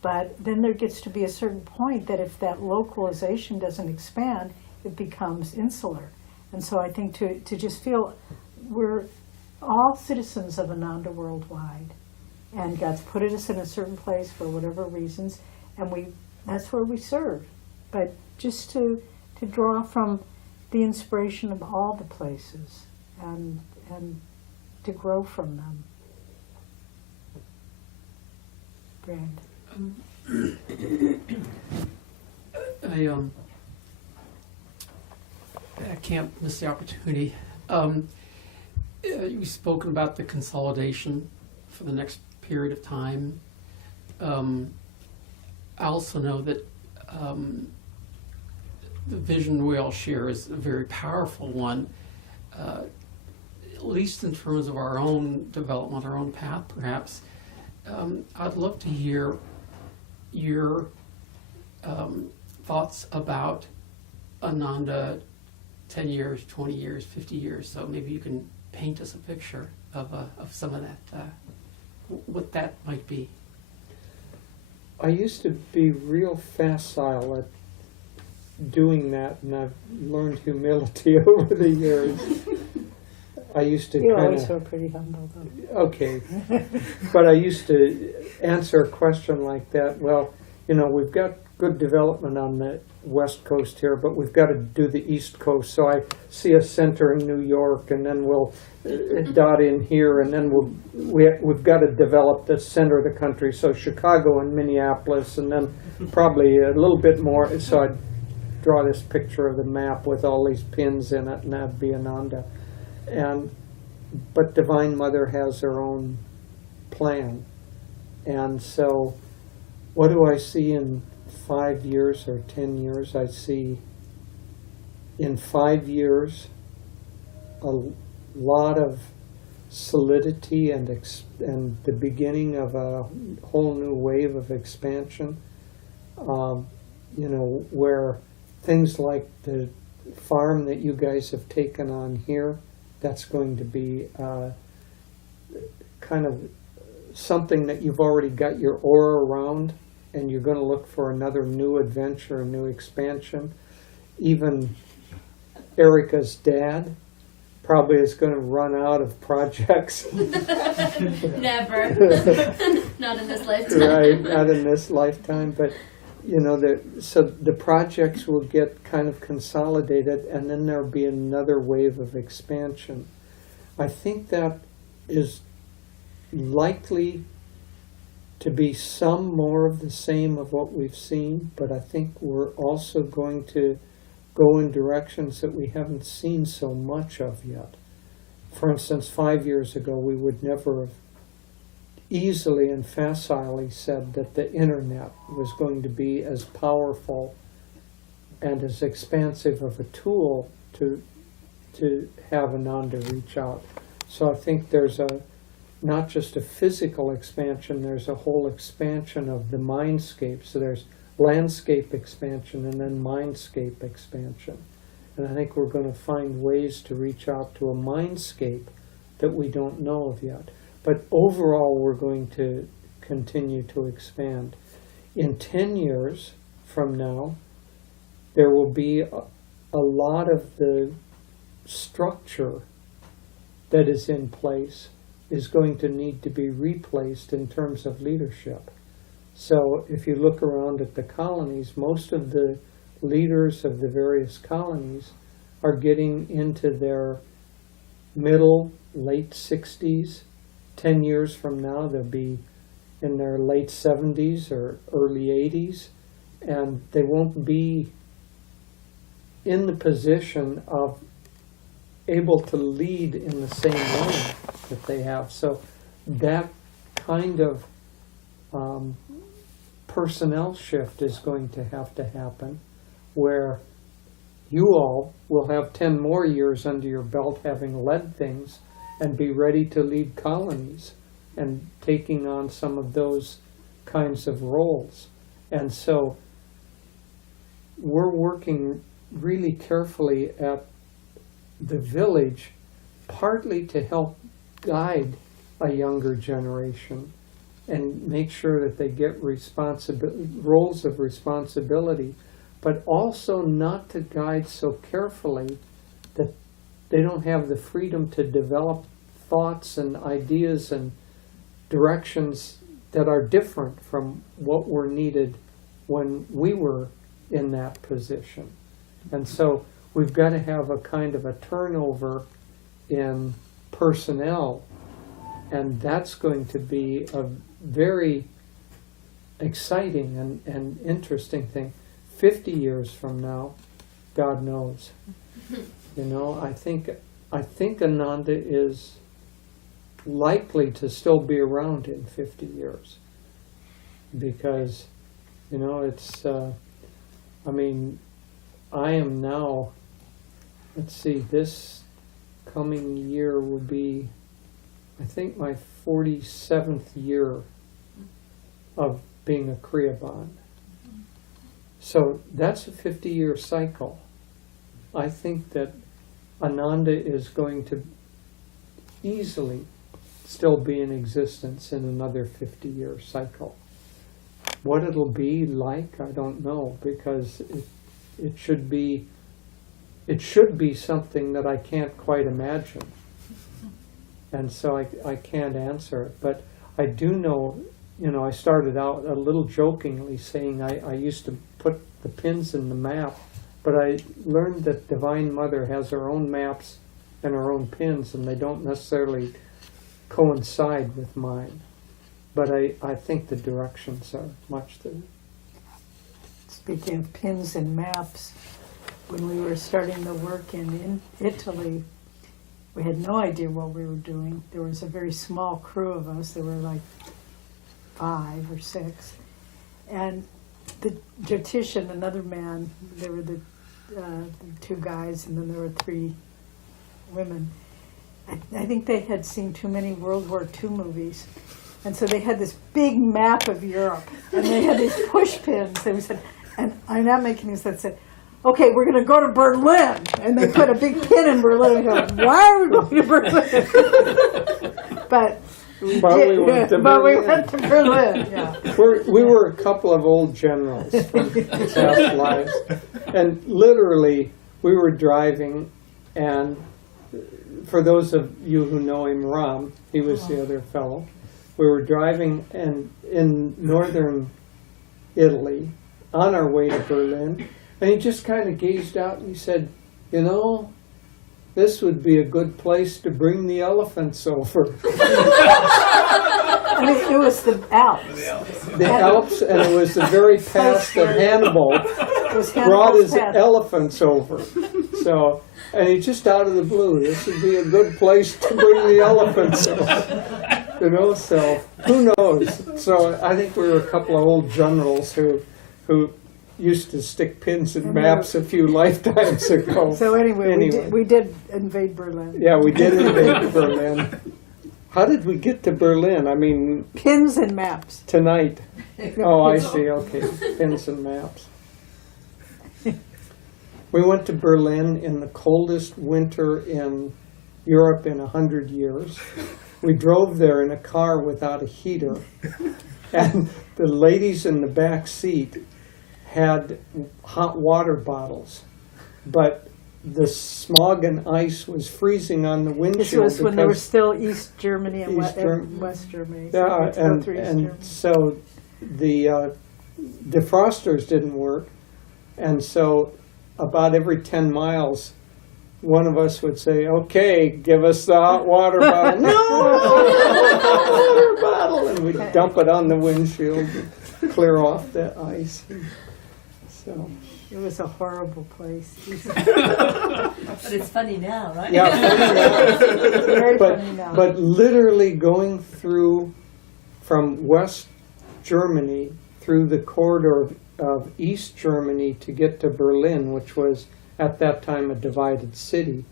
But then there gets to be a certain point that if that localization doesn't expand, it becomes insular. And so I think to just feel we're all citizens of Ananda worldwide. And God's put us in a certain place for whatever reasons, and that's where we serve. But just to draw from the inspiration of all the places and to grow from them. Brand. I can't miss the opportunity. You've spoken about the consolidation for the next period of time. I also know that the vision we all share is a very powerful one. at least in terms of our own development, our own path, perhaps, I'd love to hear your thoughts about Ananda 10 years, 20 years, 50 years. So maybe you can paint us a picture of some of that, what that might be. I used to be real facile at doing that, and I've learned humility over the years. I used to You kind always of, were pretty humble, though. okay, but I used to answer a question like that. Well, you know, we've got good development on the West Coast here, but we've got to do the East Coast. So I see a center in New York, and then we'll dot in here, and then we've got to develop the center of the country. So Chicago and Minneapolis, and then probably a little bit more. So I'd draw this picture of the map with all these pins in it, and that'd be Ananda. But Divine Mother has her own plan. And so what do I see in 5 years or 10 years? I see in 5 years a lot of solidity and the beginning of a whole new wave of expansion. You know, where things like the farm that you guys have taken on here, that's going to be kind of something that you've already got your aura around, and you're going to look for another new adventure, a new expansion. Even Erica's dad probably is going to run out of projects. Never. Not in this lifetime. Right, not in this lifetime, but you know, so the projects will get kind of consolidated, and then there'll be another wave of expansion. I think that is likely to be some more of the same of what we've seen, but I think we're also going to go in directions that we haven't seen so much of yet. For instance, 5 years ago, we would never have easily and facilely said that the internet was going to be as powerful and as expansive of a tool to have Ananda reach out. So I think there's not just a physical expansion, there's a whole expansion of the mindscape. So there's landscape expansion and then mindscape expansion. And I think we're going to find ways to reach out to a mindscape that we don't know of yet. But overall, we're going to continue to expand. In 10 years from now, there will be a lot of the structure that is in place is going to need to be replaced in terms of leadership. So if you look around at the colonies, most of the leaders of the various colonies are getting into their middle, late 60s. 10 years from now, they'll be in their late 70s or early 80s, and they won't be in the position of able to lead in the same way that they have. So that kind of personnel shift is going to have to happen, where you all will have 10 more years under your belt having led things and be ready to lead colonies and taking on some of those kinds of roles. And so we're working really carefully at the village, partly to help guide a younger generation and make sure that they get roles of responsibility, but also not to guide so carefully that they don't have the freedom to develop thoughts and ideas and directions that are different from what were needed when we were in that position. And so we've got to have a kind of a turnover in personnel, and that's going to be a very exciting and interesting thing. 50 years from now, God knows. You know, I think Ananda is likely to still be around in 50 years, because, you know, it's, I mean, I am now, let's see, this coming year will be, I think, my 47th year of being a Kriyaban. So that's a 50-year cycle. I think that Ananda is going to easily still be in existence in another 50-year cycle. What it'll be like, I don't know, because it should be something that I can't quite imagine. And so I can't answer it. But I do know, I started out a little jokingly saying I used to put the pins in the map, but I learned that Divine Mother has her own maps and her own pins, and they don't necessarily coincide with mine. But I think the directions are much the... Speaking of pins and maps, when we were starting the work in Italy, we had no idea what we were doing. There was a very small crew of us. There were like 5 or 6. And the Jyotish and another man, there were the 2 guys, and then there were 3 women. I think they had seen too many World War II movies. And so they had this big map of Europe, and they had these push pins. They said, and I'm not making any sense, said, okay, we're going to go to Berlin. And they put a big pin in Berlin. And go, why are we going to Berlin? But we went to Berlin. Yeah. We were a couple of old generals from past lives. And literally, we were driving, and for those of you who know him, Ram, he was the other fellow. We were driving in northern Italy on our way to Berlin, and he just kind of gazed out and he said, this would be a good place to bring the elephants over. I mean, it was the Alps. The Alps, and it was the very past that Hannibal brought his elephants over. So, and he just out of the blue, this would be a good place to bring the elephants over. So who knows? So I think we were a couple of old generals who used to stick pins in maps a few lifetimes ago. So anyway. We did invade Berlin. Yeah, we did invade Berlin. How did we get to Berlin? I mean... Pins and maps. Tonight. Oh, I see. Okay. Pins and maps. We went to Berlin in the coldest winter in Europe in 100 years. We drove there in a car without a heater. And the ladies in the back seat had hot water bottles. But the smog and ice was freezing on the windshield. This was when there was still East Germany and West Germany. So and so the defrosters didn't work. And so about every 10 miles, one of us would say, okay, give us the hot water bottle. No, hot water bottle. And we'd dump it on the windshield and clear off the ice. So it was a horrible place. But it's funny now, right? Yeah, funny now. Very funny now. But literally going through from West Germany through the corridor of East Germany to get to Berlin, which was at that time a divided city,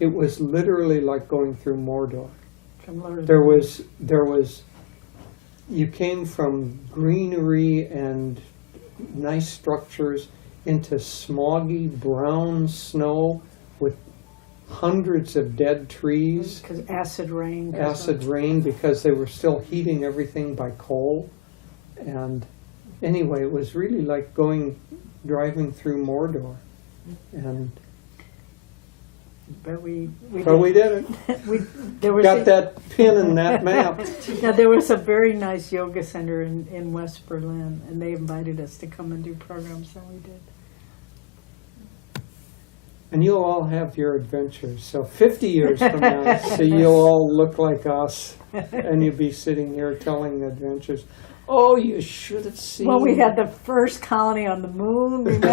it was literally like going through Mordor. There was, you came from greenery and nice structures into smoggy brown snow with hundreds of dead trees. Because acid rain. Acid rain, because they were still heating everything by coal. And anyway, it was really like driving through Mordor. And but we did it. Got that pin in that map. Yeah, there was a very nice yoga center in West Berlin, and they invited us to come and do programs, and we did. And you'll all have your adventures. So 50 years from now, so you'll all look like us, and you'll be sitting here telling adventures. Oh, you should have seen. Well, we had the first colony on the moon, remember?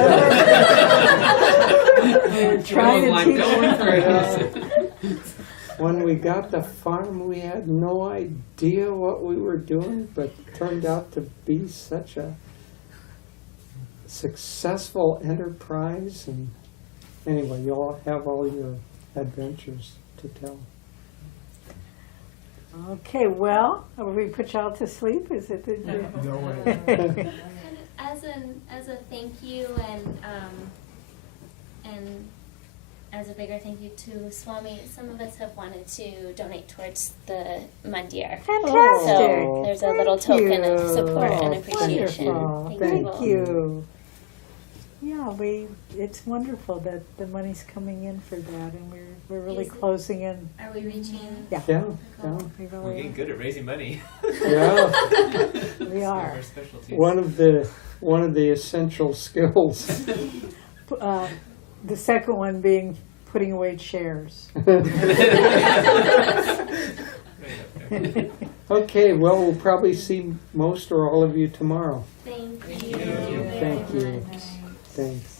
We were trying to teach. When we got the farm, we had no idea what we were doing, but it turned out to be such a successful enterprise. And anyway, you all have all your adventures to to tell. Okay, well, have we put y'all to sleep? Is it? No way. As a thank you and as a bigger thank you to Swami, some of us have wanted to donate towards the Mandir. Fantastic. So there's a little Thank token of you. support and Oh, appreciation. wonderful. Thank Thank you. you. Yeah, it's wonderful that the money's coming in for that, and we're really Is it- closing in. Are we reaching? Yeah. Yeah, the yeah. goal? We We're really getting good at raising money. Yeah. We are. Our specialties. One of the essential skills. The second one being putting away chairs. Okay, well, we'll probably see most or all of you tomorrow. Thank Thank you. you. very Thank you. much. Thanks.